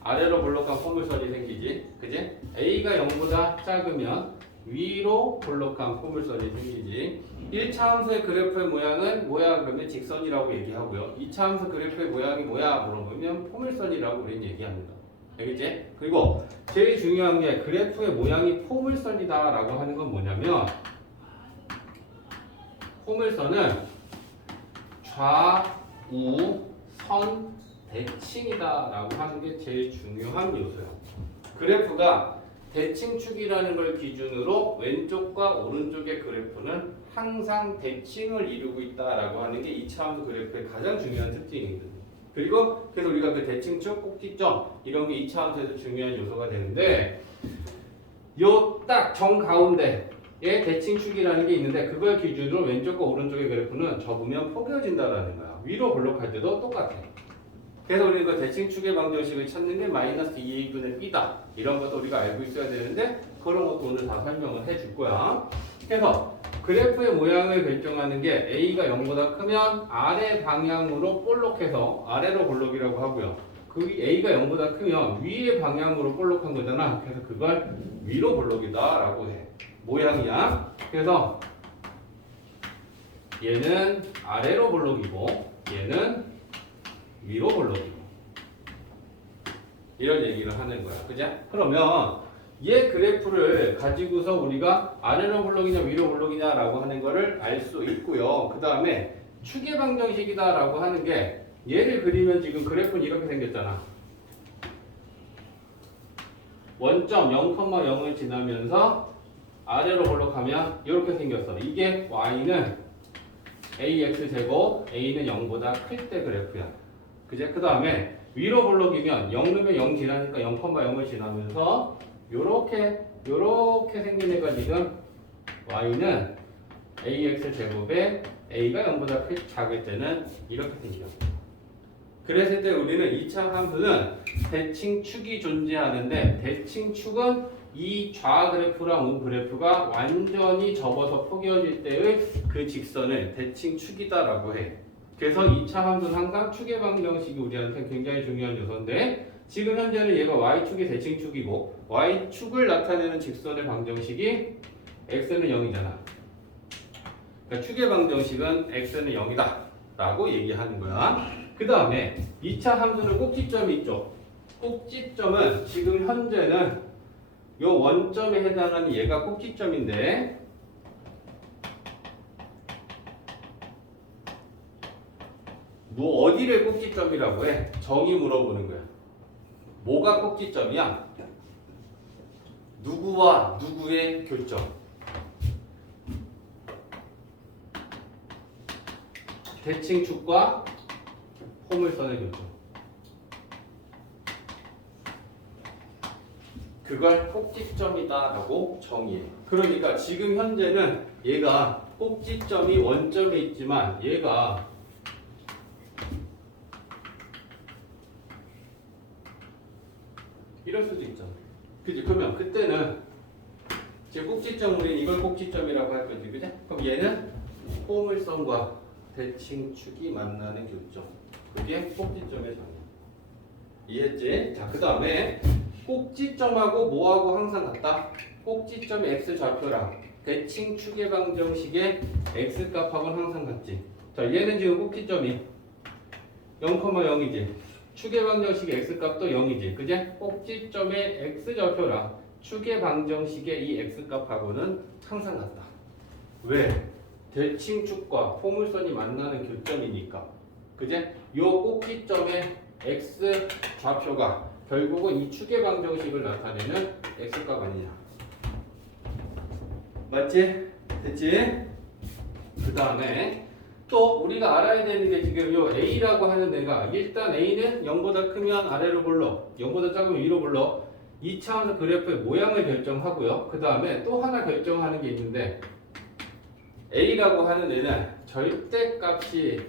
아래로 볼록한 포물선이 생기지. 그지? a가 0보다 작으면 위로 볼록한 포물선이 생기지. 1차 함수의 그래프의 모양은 뭐야? 그러면 직선이라고 얘기하고요. 2차 함수 그래프의 모양이 뭐야? 물어보면 포물선이라고 우리는 얘기합니다. 알겠지? 그리고 제일 중요한 게 그래프의 모양이 포물선이다라고 하는 건 뭐냐면 포물선은 좌우 선 대칭이다라고 하는 게 제일 중요한 요소야. 그래프가 대칭축이라는 걸 기준으로 왼쪽과 오른쪽의 그래프는 항상 대칭을 이루고 있다라고 하는 게 2차 함수 그래프의 가장 중요한 특징이거든요. 그리고 그래서 우리가 그 대칭축, 꼭지점 이런 게 2차 함수에서 중요한 요소가 되는데 요 딱 정가운데에 대칭축이라는 게 있는데 그걸 기준으로 왼쪽과 오른쪽의 그래프는 접으면 포개어진다라는 거야. 위로 볼록할 때도 똑같아. 그래서 우리가 그 대칭축의 방정식을 찾는 게 마이너스 2a분의 b다. 이런 것도 우리가 알고 있어야 되는데 그런 것도 오늘 다 설명을 해줄 거야. 그래서 그래프의 모양을 결정하는 게 a가 0보다 크면 아래 방향으로 볼록해서 아래로 볼록이라고 하고요. 그 a가 0보다 크면 위의 방향으로 볼록한 거잖아. 그래서 그걸 위로 볼록이다라고 해. 모양이야. 그래서 얘는 아래로 볼록이고 얘는 위로 볼록이고 이런 얘기를 하는 거야. 그죠? 그러면 얘 그래프를 가지고서 우리가 아래로 볼록이냐 위로 볼록이냐라고 하는 거를 알 수 있고요. 그 다음에 추계 방정식이다라고 하는 게 얘를 그리면 지금 그래프는 이렇게 생겼잖아. 원점 0,0을 지나면서 아래로 볼록하면 이렇게 생겼어. 이게 y는 ax 제곱 a는 0보다 클 때 그래프야. 그제? 그 다음에 위로 볼록이면 0 넣으면 0 지나니까 0,0을 지나면서 요렇게 생긴 애가 지금 y는 ax 제곱에 a가 0보다 작을 때는 이렇게 생겨. 그랬을 때 우리는 2차 함수는 대칭축이 존재하는데 대칭축은 이 좌그래프랑 우그래프가 완전히 접어서 포개어질 때의 그 직선을 대칭축이다라고 해. 그래서 2차 함수는 항상 축의 방정식이 우리한테 굉장히 중요한 요소인데 지금 현재는 얘가 y축이 대칭축이고 y축을 나타내는 직선의 방정식이 x는 0이잖아. 그러니까 축의 방정식은 x는 0이다 라고 얘기하는 거야. 그 다음에 2차 함수는 꼭지점이 있죠. 꼭지점은 지금 현재는 요 원점에 해당하는 얘가 꼭지점인데 뭐 어디를 꼭지점이라고 해? 정의 물어보는 거야. 뭐가 꼭지점이야? 누구와 누구의 교점. 대칭축과 포물선의 교점. 그걸 꼭지점이다라고 정의해. 그러니까 지금 현재는 얘가 꼭지점이 원점에 있지만 얘가 이럴 수도 있잖아. 그지? 그러면 그때는 제 꼭지점 우리는 이걸 꼭지점이라고 할 거지, 그지? 그럼 얘는 포물선과 대칭축이 만나는 교점. 그게 꼭지점의 정의. 이해했지? 자, 그 다음에 꼭지점하고 뭐하고 항상 같다? 꼭지점의 x 좌표랑 대칭축의 방정식의 x 값하고는 항상 같지. 자, 얘는 지금 꼭지점이 0,0이지. 축의 방정식의 x 값도 0이지. 그제? 꼭지점의 x 좌표랑 축의 방정식의 이 x 값하고는 항상 같다. 왜? 대칭축과 포물선이 만나는 교점이니까. 그제? 요 꼭지점의 x 좌표가 결국은 이 축의 방정식을 나타내는 x값 아니냐. 맞지? 됐지? 그 다음에 또 우리가 알아야 되는 게 지금 요 a라고 하는 애가 일단 a는 0보다 크면 아래로 불러, 0보다 작으면 위로 불러. 2차 함수 그래프의 모양을 결정하고요. 그 다음에 또 하나 결정하는 게 있는데 a라고 하는 애는 절대값이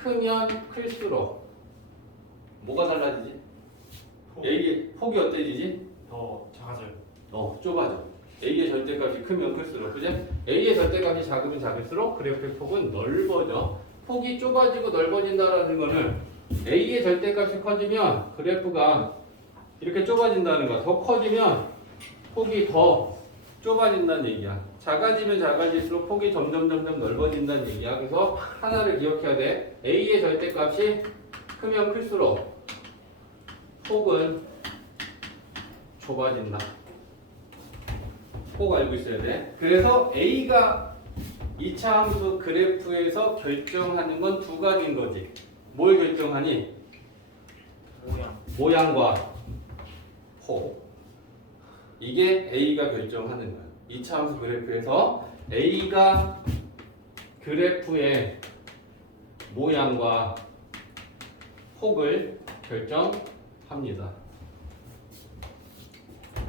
크면 클수록 뭐가 달라지지? A의 폭이 어때지지? 더 작아져요. 좁아져. A의 절대값이 크면 클수록, 그죠? A의 절대값이 작으면 작을수록 그래프의 폭은 넓어져. 폭이 좁아지고 넓어진다라는 거는 A의 절대값이 커지면 그래프가 이렇게 좁아진다는 거야. 더 커지면 폭이 더 좁아진다는 얘기야. 작아지면 작아질수록 폭이 점점 넓어진다는 얘기야. 그래서 하나를 기억해야 돼. A의 절대값이 크면 클수록 폭은 좁아진다. 꼭 알고 있어야 돼. 그래서 A가 2차 함수 그래프에서 결정하는 건 두 가지인 거지. 뭘 결정하니? 모양과 폭. 이게 A가 결정하는 거야. 2차 함수 그래프에서 A가 그래프의 모양과 폭을 결정합니다.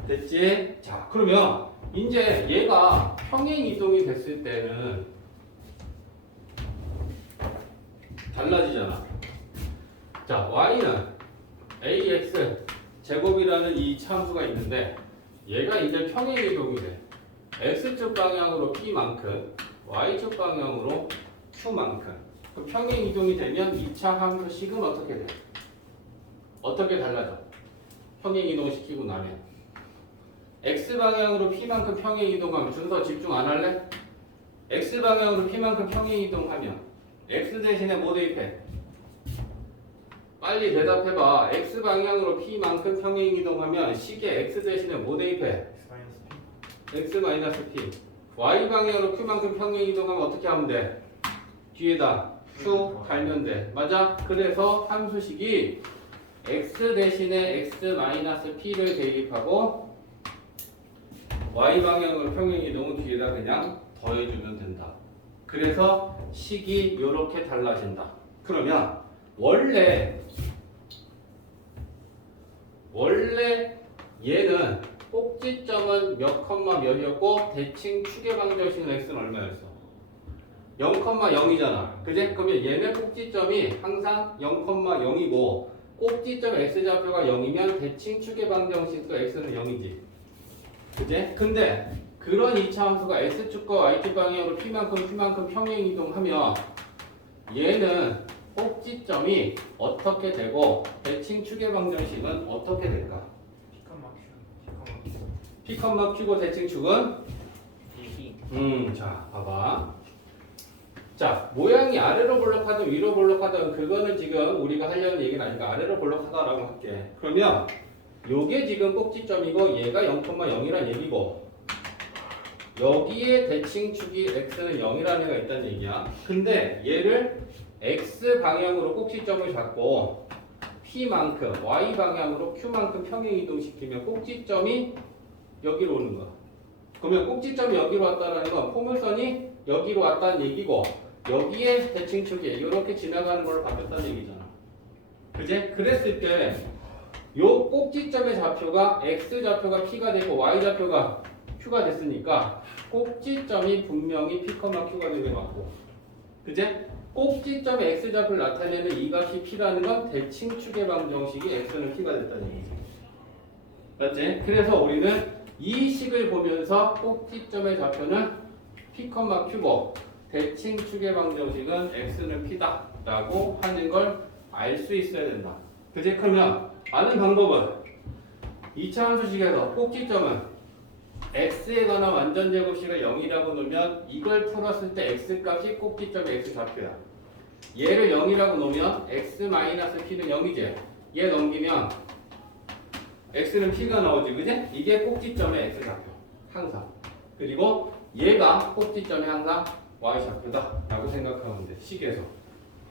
됐지? 자, 그러면 이제 얘가 평행 이동이 됐을 때는 달라지잖아. 자, y는 ax 제곱이라는 이 참수가 있는데 얘가 이제 평행 이동이 돼. x축 방향으로 p만큼, y축 방향으로 q만큼. 그럼 평행 이동이 되면 2차 함수식은 어떻게 돼? 어떻게 달라져? 평행 이동시키고 나면 x 방향으로 p만큼 평행 이동하면 준서 집중 안 할래? x 방향으로 p만큼 평행 이동하면 x 대신에 뭐 대입해? 빨리 대답해봐. x 방향으로 p만큼 평행 이동하면 식에 x 대신에 뭐 대입해? x-p. y 방향으로 q만큼 평행 이동하면 어떻게 하면 돼? 뒤에다 q 달면 돼. 맞아? 그래서 함수식이 x 대신에 x-p를 대입하고 y 방향으로 평행 이동은 뒤에다 그냥 더해주면 된다. 그래서 식이 이렇게 달라진다. 그러면 원래 얘는 꼭지점은 몇 컴마 몇이었고 대칭 축의 방정식은 x는 얼마였어? 0,0이잖아. 그지? 그러면 얘는 꼭지점이 항상 0,0이고 꼭지점 x좌표가 0이면 대칭 축의 방정식도 x는 0이지. 그지? 근데 그런 이차함수가 x축과 y축 방향으로 p만큼 평행 이동하면 얘는 꼭지점이 어떻게 되고 대칭 축의 방정식은 어떻게 될까? p, q고 대칭 축은 자, 봐봐. 자, 모양이 아래로 볼록하든 위로 볼록하든 그거는 지금 우리가 하려는 얘기는 아니까 아래로 볼록하다라고 할게. 그러면 요게 지금 꼭지점이고 얘가 0,0이란 얘기고 여기에 대칭축이 x는 0이라는 애가 있다는 얘기야. 근데 얘를 x 방향으로 꼭지점을 잡고 p만큼 y 방향으로 q만큼 평행 이동시키면 꼭지점이 여기로 오는 거야. 그러면 꼭지점이 여기로 왔다는 건 포물선이 여기로 왔다는 얘기고 여기에 대칭축이 이렇게 지나가는 걸로 바뀌었다는 얘기잖아. 그지? 그랬을 때 요 꼭지점의 좌표가 x좌표가 p가 되고 y좌표가 q가 됐으니까 꼭지점이 분명히 p, q가 되는 게 맞고 그지? 꼭지점의 x좌표를 나타내는 이 값이 p라는 건 대칭축의 방정식이 x는 p가 됐다는 얘기지. 맞지? 그래서 우리는 이 식을 보면서 꼭지점의 좌표는 p, q고 대칭축의 방정식은 x는 p다 라고 하는 걸 알 수 있어야 된다. 그지? 그러면 아는 방법은 2차 함수식에서 꼭지점은 x에 관한 완전 제곱식을 0이라고 놓으면 이걸 풀었을 때 x값이 꼭지점의 x좌표야. 얘를 0이라고 놓으면 x-p는 0이지. 얘 넘기면 x는 p가 나오지. 그지? 이게 꼭지점의 x좌표. 항상. 그리고 얘가 꼭지점의 항상 y좌표다 라고 생각하면 돼. 식에서.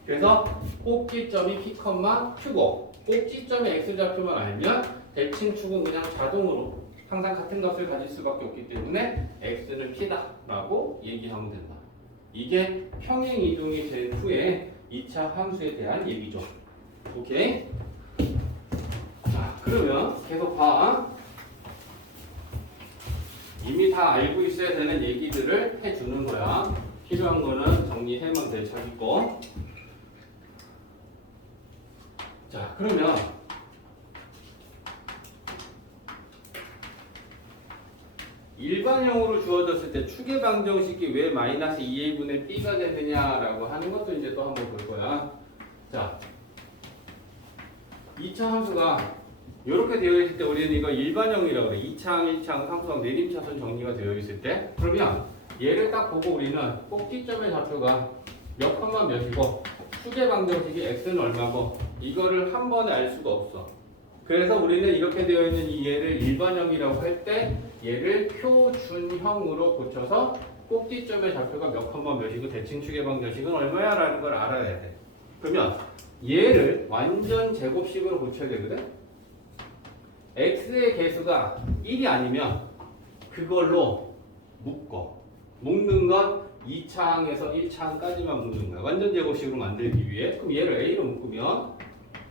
그래서 꼭지점이 p, q고 꼭지점의 x좌표만 알면 대칭축은 그냥 자동으로 항상 같은 값을 가질 수밖에 없기 때문에 x는 p다 라고 얘기하면 된다. 이게 평행 이동이 된 후에 2차 함수에 대한 얘기죠. 오케이? 자, 그러면 계속 봐. 이미 다 알고 있어야 되는 얘기들을 해주는 거야. 필요한 거는 정리해만 돼, 자기 거. 자, 그러면 일반형으로 주어졌을 때 축의 방정식이 왜 마이너스 2a분의 b가 되느냐라고 하는 것도 이제 또 한번 볼 거야. 자, 2차 함수가 이렇게 되어 있을 때 우리는 이거 일반형이라고 그래. 2차항, 1차항, 상수항, 내림차순 정리가 되어 있을 때 그러면 얘를 딱 보고 우리는 꼭지점의 좌표가 몇 컴마 몇이고 축의 방정식이 x는 얼마고 이거를 한 번에 알 수가 없어. 그래서 우리는 이렇게 되어 있는 이 얘를 일반형이라고 할 때 얘를 표준형으로 고쳐서 꼭지점의 좌표가 몇 컴마 몇이고 대칭축의 방정식은 얼마야 라는 걸 알아야 돼. 그러면 얘를 완전 제곱식으로 고쳐야 되거든. x의 개수가 1이 아니면 그걸로 묶는 건 2차항에서 1차항까지만 묶는 거야. 완전 제곱식으로 만들기 위해. 그럼 얘를 a로 묶으면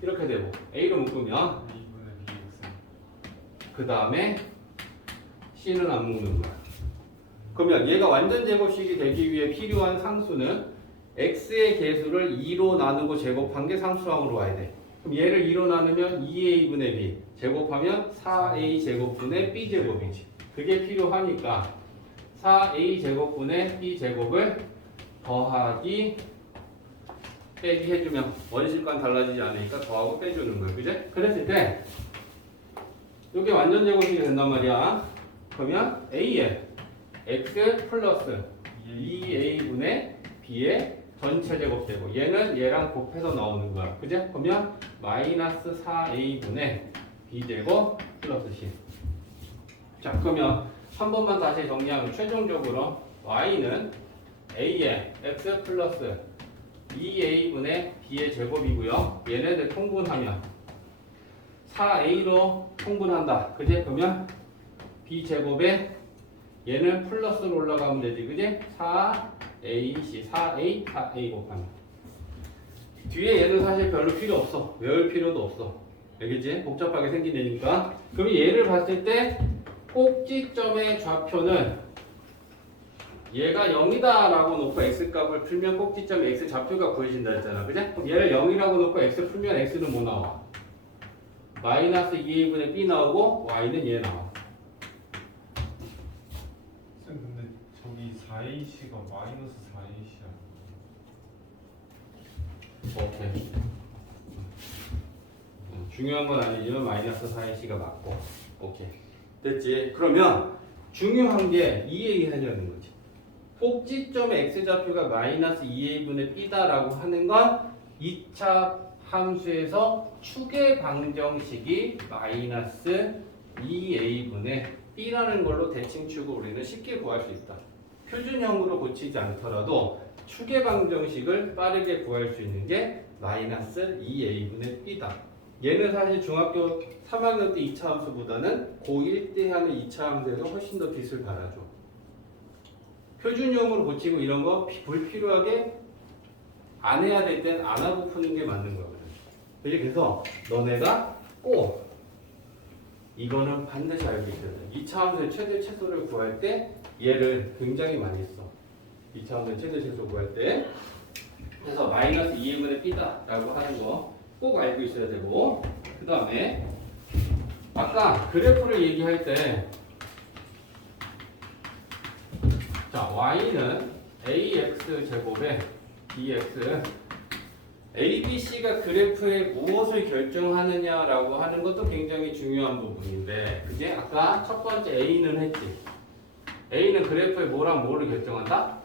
이렇게 되고 a로 묶으면 그 다음에 c는 안 묶는 거야. 그러면 얘가 완전 제곱식이 되기 위해 필요한 상수는 x의 개수를 2로 나누고 제곱한 게 상수항으로 와야 돼. 그럼 얘를 2로 나누면 2a분의 b 제곱하면 4a 제곱분의 b 제곱이지. 그게 필요하니까 4a 제곱분의 b 제곱을 더하기 빼기 해주면 원식과는 달라지지 않으니까 더하고 빼주는 거예요. 그제? 그랬을 때 이게 완전 제곱식이 된단 말이야. 그러면 a에 x 플러스 2a분의 b의 전체 제곱 되고 얘는 얘랑 곱해서 나오는 거야. 그제? 그러면 마이너스 4a분의 b제곱 플러스 c. 자, 그러면 한 번만 다시 정리하면 최종적으로 y는 a에 x 플러스 2a분의 b의 제곱이고요. 얘네들 통분하면 4a로 통분한다. 그지? 그러면 b 제곱에 얘는 플러스로 올라가면 되지. 그지? AC 4A 4A 곱하면 뒤에 얘는 사실 별로 필요 없어. 외울 필요도 없어. 알겠지? 복잡하게 생긴 애니까. 그럼 얘를 봤을 때 꼭지점의 좌표는 얘가 0이다 라고 놓고 x값을 풀면 꼭지점 x 좌표가 구해진다 했잖아. 그지? 그럼 얘를 0이라고 놓고 x 풀면 x는 뭐 나와? 마이너스 2a분의 b 나오고 y는 얘 나와. 쌤 근데 저기 4AC가 마이너스 4AC야. 오케이. 중요한 건 아니지만 마이너스 4ac가 맞고. 오케이. 됐지? 그러면 중요한 게 이 얘기 하려는 거지. 꼭지점의 x좌표가 마이너스 2a분의 b다라고 하는 건 2차 함수에서 축의 방정식이 마이너스 2a분의 b라는 걸로 대칭축을 우리는 쉽게 구할 수 있다. 표준형으로 고치지 않더라도 축의 방정식을 빠르게 구할 수 있는 게 마이너스 2a분의 b다. 얘는 사실 중학교 3학년 때 2차 함수보다는 고1 때 하는 2차 함수에서 훨씬 더 빛을 발하죠. 표준형으로 고치고 이런 거 불필요하게 안 해야 될 땐 안 하고 푸는 게 맞는 거거든. 그래서 너네가 꼭 이거는 반드시 알고 있어야 돼. 2차 함수의 최대 최소를 구할 때 얘를 굉장히 많이 써. 2차 함수의 최대 최소 구할 때. 그래서 마이너스 2분의 b다 라고 하는 거 꼭 알고 있어야 되고, 그 다음에 아까 그래프를 얘기할 때 자, y는 ax 제곱에 bx ABC가 그래프에 무엇을 결정하느냐라고 하는 것도 굉장히 중요한 부분인데, 그지? 아까 첫 번째 A는 했지. A는 그래프에 뭐랑 뭐를 결정한다?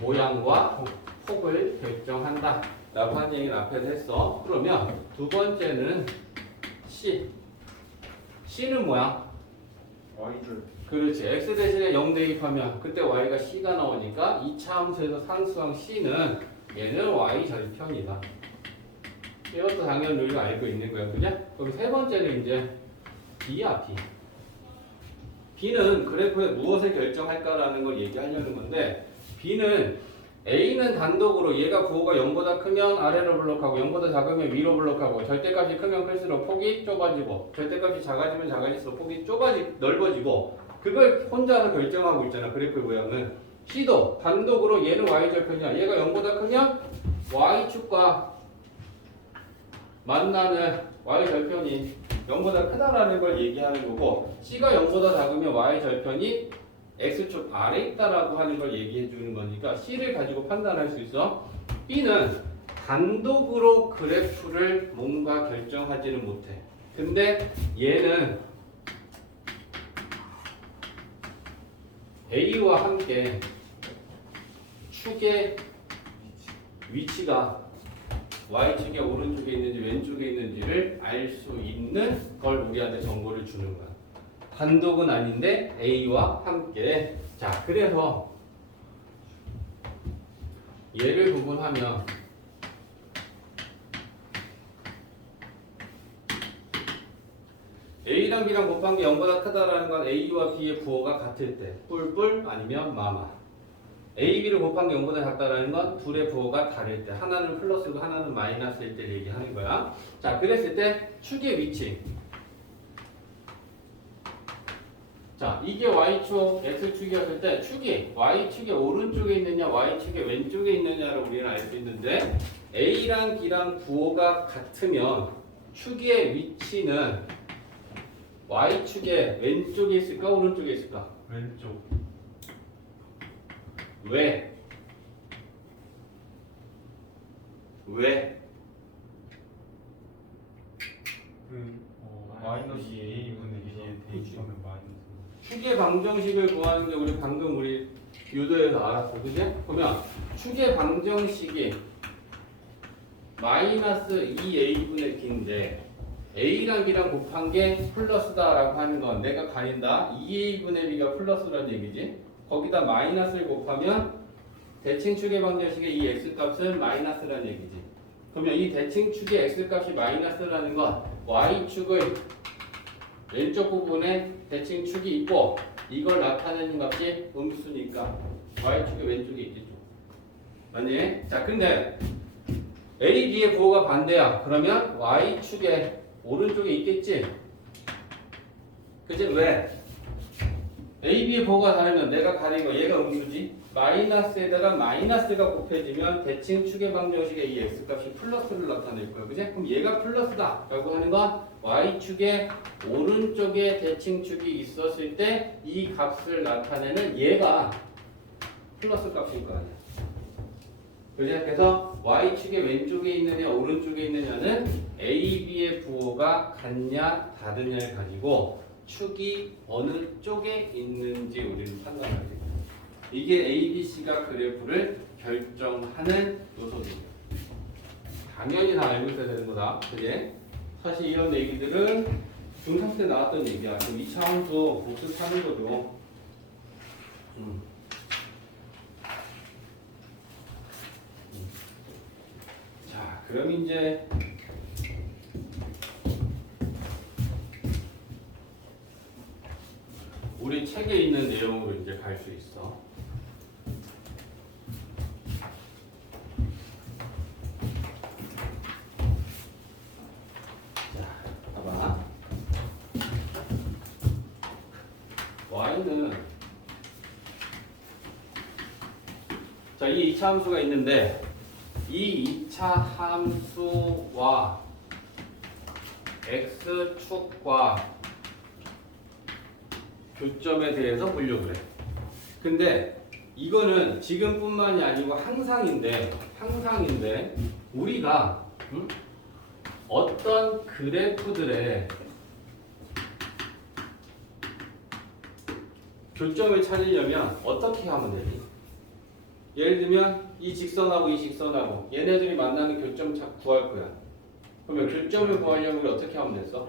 모양과 폭을 결정한다 라고 하는 얘기는 앞에서 했어. 그러면 두 번째는 C. C는 뭐야? Y줄. 그렇지. x 대신에 0 대입하면 그때 y가 c가 나오니까 2차 함수에서 상수항 c는 얘는 y 절편이다. 이것도 당연히 우리가 알고 있는 거야. 그죠? 그럼 세 번째는 이제 b야, b. b는 그래프에 무엇을 결정할까라는 걸 얘기하려는 건데, b는 a는 단독으로 얘가 부호가 0보다 크면 아래로 블록하고 0보다 작으면 위로 블록하고 절대값이 크면 클수록 폭이 좁아지고 절대값이 작아지면 작아질수록 폭이 넓어지고 그걸 혼자서 결정하고 있잖아. 그래프의 모양은. C도 단독으로 얘는 y절편이야. 얘가 0보다 크면 y축과 만나는 y절편이 0보다 크다라는 걸 얘기하는 거고, C가 0보다 작으면 y절편이 x축 아래에 있다라고 하는 걸 얘기해 주는 거니까 C를 가지고 판단할 수 있어. B는 단독으로 그래프를 뭔가 결정하지는 못해. 근데 얘는 A와 함께 축의 위치가 Y축의 오른쪽에 있는지 왼쪽에 있는지를 알 수 있는 걸 우리한테 정보를 주는 거야. 단독은 아닌데 A와 함께. 자, 그래서 얘를 구분하면 A랑 B랑 곱한 게 0보다 크다라는 건 A와 B의 부호가 같을 때, 뿔뿔 아니면 마마. A, B를 곱한 게 0보다 작다라는 건 둘의 부호가 다를 때, 하나는 플러스고 하나는 마이너스일 때 얘기하는 거야. 자, 그랬을 때 축의 위치. 자, 이게 Y축, X축이었을 때 축이 Y축의 오른쪽에 있느냐 Y축의 왼쪽에 있느냐를 우리는 알 수 있는데, A랑 B랑 부호가 같으면 축의 위치는 Y축의 왼쪽에 있을까 오른쪽에 있을까? 왼쪽. 왜? 마이너스 A분의 B에 대입하면 마이너스. 축의 방정식을 구하는 게 우리 방금 우리 유도에서 알았어. 그지? 그러면 축의 방정식이 마이너스 2a분의 b인데 a랑 b랑 곱한 게 플러스다라고 하는 건 내가 가린다. 2a분의 b가 플러스라는 얘기지. 거기다 마이너스를 곱하면 대칭축의 방정식의 이 x값은 마이너스라는 얘기지. 그러면 이 대칭축의 x값이 마이너스라는 건 y축의 왼쪽 부분에 대칭축이 있고 이걸 나타내는 값이 음수니까 y축의 왼쪽에 있겠죠. 맞니? 자, 근데 A, B의 부호가 반대야. 그러면 y축의 오른쪽에 있겠지? 그치? 왜? A, B의 부호가 다르면 내가 가린 거 얘가 음수지? 마이너스에다가 마이너스가 곱해지면 대칭 축의 방정식의 이 x값이 플러스를 나타낼 거야. 그치? 그럼 얘가 플러스다 라고 하는 건 y축의 오른쪽에 대칭 축이 있었을 때 이 값을 나타내는 얘가 플러스 값일 거 아니야. 그죠? 그래서 y축의 왼쪽에 있느냐 오른쪽에 있느냐는 A, B의 부호가 같냐 다르냐를 가지고 축이 어느 쪽에 있는지 우리는 판단하게 됩니다. 이게 A, B, C가 그래프를 결정하는 요소들이에요. 당연히 다 알고 있어야 되는 거다. 그지? 사실 이런 얘기들은 중3 때 나왔던 얘기야. 지금 2차 함수 복습하는 거죠. 자, 그럼 이제 우리 책에 있는 내용으로 이제 갈 수 있어. 자, 봐봐. y는 자, 이 2차 함수가 있는데 이 2차 함수와 x축과 교점에 대해서 보려고 그래. 근데 이거는 지금뿐만이 아니고 항상인데 우리가 어떤 그래프들의 교점을 찾으려면 어떻게 하면 되니? 예를 들면 이 직선하고 이 직선하고 얘네들이 만나는 교점 구할 거야. 그러면 교점을 구하려면 우리 어떻게 하면 됐어?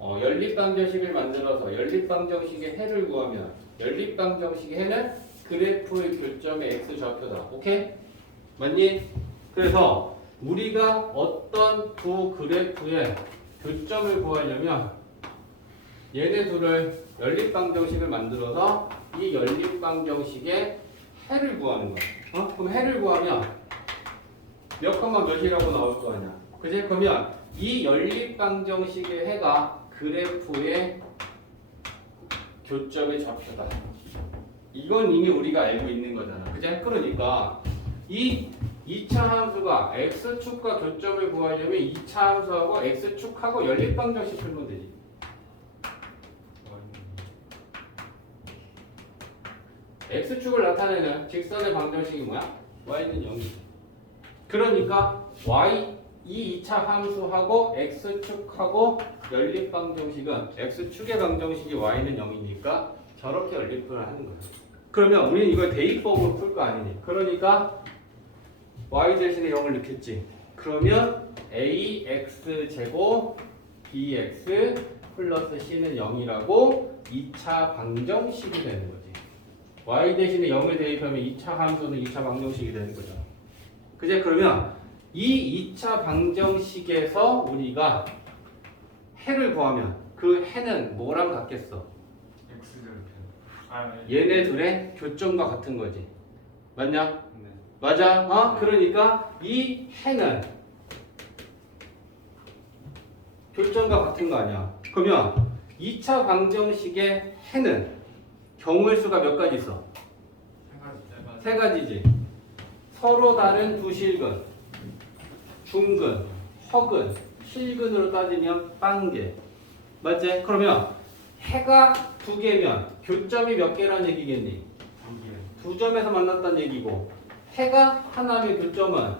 연립방정식을 만들어서 연립방정식의 해를 구하면 연립방정식의 해는 그래프의 교점의 x좌표다. 오케이? 맞니? 그래서 우리가 어떤 두 그래프의 교점을 구하려면 얘네 둘을 연립방정식을 만들어서 이 연립방정식의 해를 구하는 거야. 그럼 해를 구하면 몇 컴마 몇이라고 나올 거 아니야. 그지? 그러면 이 연립방정식의 해가 그래프의 교점의 좌표다. 이건 이미 우리가 알고 있는 거잖아. 그지? 그러니까 이 2차 함수가 x축과 교점을 구하려면 2차 함수하고 x축하고 연립방정식 풀면 되지. x축을 나타내는 직선의 방정식이 뭐야? y는 0이지. 그러니까 이 2차 함수하고 x축하고 연립방정식은 x축의 방정식이 y는 0이니까 저렇게 연립을 하는 거야. 그러면 우리는 이걸 대입법으로 풀 거 아니니? 그러니까 y 대신에 0을 넣겠지. 그러면 ax 제곱 bx 플러스 c는 0이라고 2차 방정식이 되는 거지. y 대신에 0을 대입하면 2차 함수는 2차 방정식이 되는 거죠. 그제? 그러면 이 2차 방정식에서 우리가 해를 구하면 그 해는 뭐랑 같겠어? 얘네 둘의 교점과 같은 거지. 맞냐? 네. 맞아? 그러니까 이 해는 교점과 같은 거 아니야. 그러면 2차 방정식의 해는 경우의 수가 몇 가지 있어? 세 가지지. 서로 다른 두 실근, 중근, 허근, 실근으로 따지면 빵개. 맞지? 그러면 해가 두 개면 교점이 몇 개란 얘기겠니? 두 점에서 만났다는 얘기고, 해가 하나면 교점은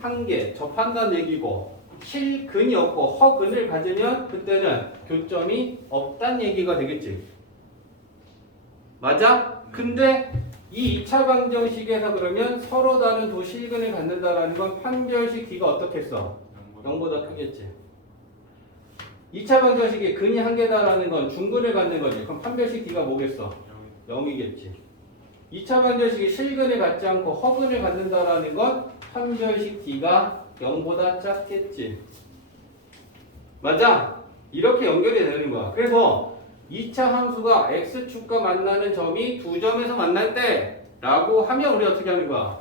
한 개 접한다는 얘기고, 실근이 없고 허근을 가지면 그때는 교점이 없다는 얘기가 되겠지. 맞아? 근데 이 2차 방정식에서 그러면 서로 다른 두 실근을 갖는다라는 건 판별식 D가 어떻겠어? 0보다 크겠지. 2차 방정식에 근이 한 개다라는 건 중근을 갖는 거지. 그럼 판별식 D가 뭐겠어? 0이겠지. 2차 방정식이 실근을 갖지 않고 허근을 갖는다라는 건 판별식 D가 0보다 작겠지. 맞아? 이렇게 연결이 되는 거야. 그래서 2차 함수가 x축과 만나는 점이 두 점에서 만날 때 라고 하면 우리 어떻게 하는 거야?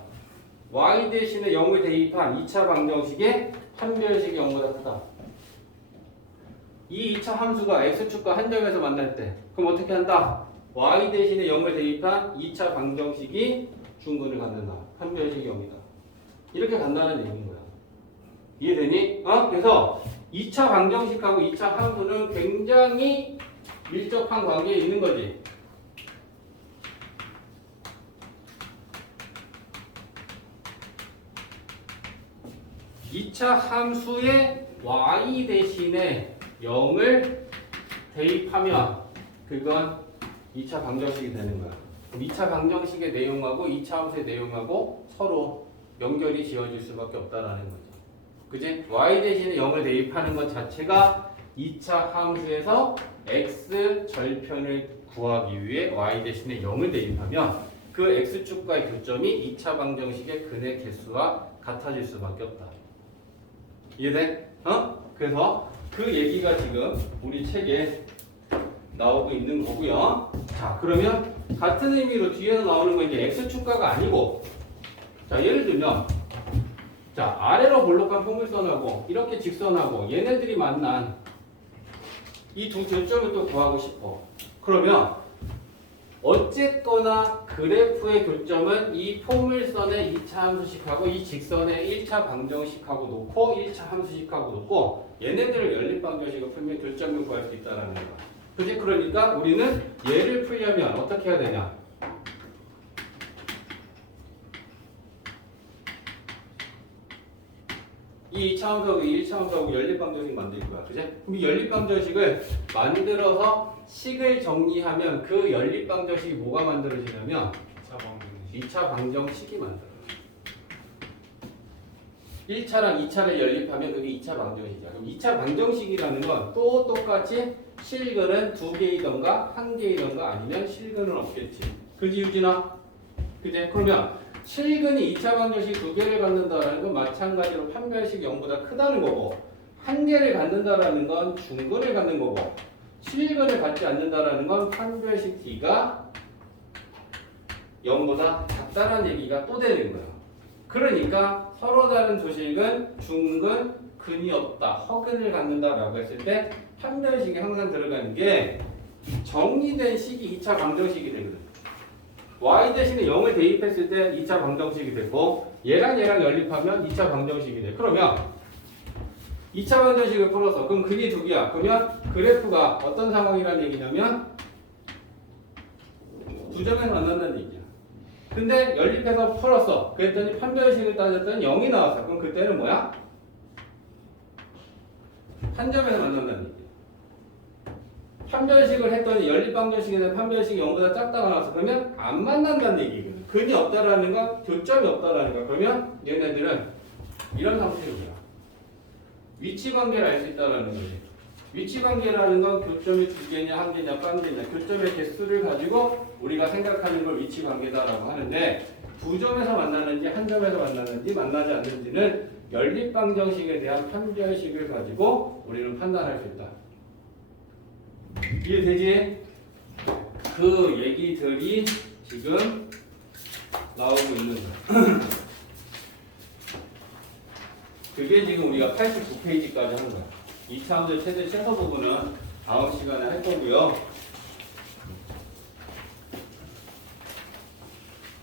y 대신에 0을 대입한 2차 방정식의 판별식이 0보다 크다. 이 2차 함수가 x축과 한 점에서 만날 때 그럼 어떻게 한다? y 대신에 0을 대입한 2차 방정식이 중근을 갖는다. 판별식이 0이다. 이렇게 간다는 얘기인 거야. 이해되니? 그래서 2차 방정식하고 2차 함수는 굉장히 밀접한 관계에 있는 거지. 이 차 함수에 y 대신에 0을 대입하면 그건 2차 방정식이 되는 거야. 그럼 2차 방정식의 내용하고 2차 함수의 내용하고 서로 연결이 지어질 수밖에 없다라는 거죠. 그지? y 대신에 0을 대입하는 것 자체가 2차 함수에서 x 절편을 구하기 위해 y 대신에 0을 대입하면 그 x축과의 교점이 2차 방정식의 근의 개수와 같아질 수밖에 없다. 이해돼? 그래서 그 얘기가 지금 우리 책에 나오고 있는 거고요. 자, 그러면 같은 의미로 뒤에서 나오는 건 이제 x축과가 아니고, 자, 예를 들면, 자, 아래로 볼록한 포물선하고 이렇게 직선하고 얘네들이 만난 이 두 교점을 또 구하고 싶어. 그러면 어쨌거나 그래프의 교점은 이 포물선의 2차 함수식하고 이 직선의 1차 방정식하고 놓고 1차 함수식하고 놓고 얘네들을 연립방정식으로 풀면 교점을 구할 수 있다는 거야. 그지? 그러니까 우리는 얘를 풀려면 어떻게 해야 되냐? 이 2차 함수하고 1차 함수하고 연립방정식 만들 거야. 그지? 그럼 이 연립방정식을 만들어서 식을 정리하면 그 연립방정식이 뭐가 만들어지냐면 2차 방정식. 2차 방정식이 만들어져. 1차랑 2차를 연립하면 그게 2차 방정식이야. 그럼 2차 방정식이라는 건 또 똑같이 실근은 2개이던가 1개이던가 아니면 실근은 없겠지. 그지 유진아? 그지? 그러면 실근이 2차 방정식 2개를 갖는다는 건 마찬가지로 판별식 0보다 크다는 거고 1개를 갖는다는 건 중근을 갖는 거고 실근을 갖지 않는다는 건 판별식 D가 0보다 작다는 얘기가 또 되는 거야. 그러니까 서로 다른 조식은 중근, 근이 없다, 허근을 갖는다라고 했을 때 판별식이 항상 들어가는 게 정리된 식이 2차 방정식이 되거든. y 대신에 0을 대입했을 때 2차 방정식이 되고 얘랑 연립하면 2차 방정식이 돼. 그러면 2차 방정식을 풀어서 그럼 근이 두 개야. 그러면 그래프가 어떤 상황이라는 얘기냐면 두 점에서 만난다는 얘기야. 근데 연립해서 풀었어. 그랬더니 판별식을 따졌더니 0이 나왔어. 그럼 그때는 뭐야? 한 점에서 만난다는 얘기야. 판별식을 했더니 연립방정식에서 판별식이 0보다 작다가 나왔어. 그러면 안 만난다는 얘기거든. 근이 없다라는 건 교점이 없다라는 거야. 그러면 얘네들은 이런 상태로야. 위치관계를 알 수 있다라는 거지. 위치관계라는 건 교점이 두 개냐, 한 개냐, 한 개냐. 교점의 개수를 가지고 우리가 생각하는 걸 위치관계다라고 하는데 두 점에서 만나는지 한 점에서 만나는지 만나지 않는지는 연립방정식에 대한 판별식을 가지고 우리는 판단할 수 있다. 이해되지? 그 얘기들이 지금 나오고 있는 거야. 그게 지금 우리가 89페이지까지 하는 거야. 2차 함수 최대 최소 부분은 다음 시간에 할 거고요.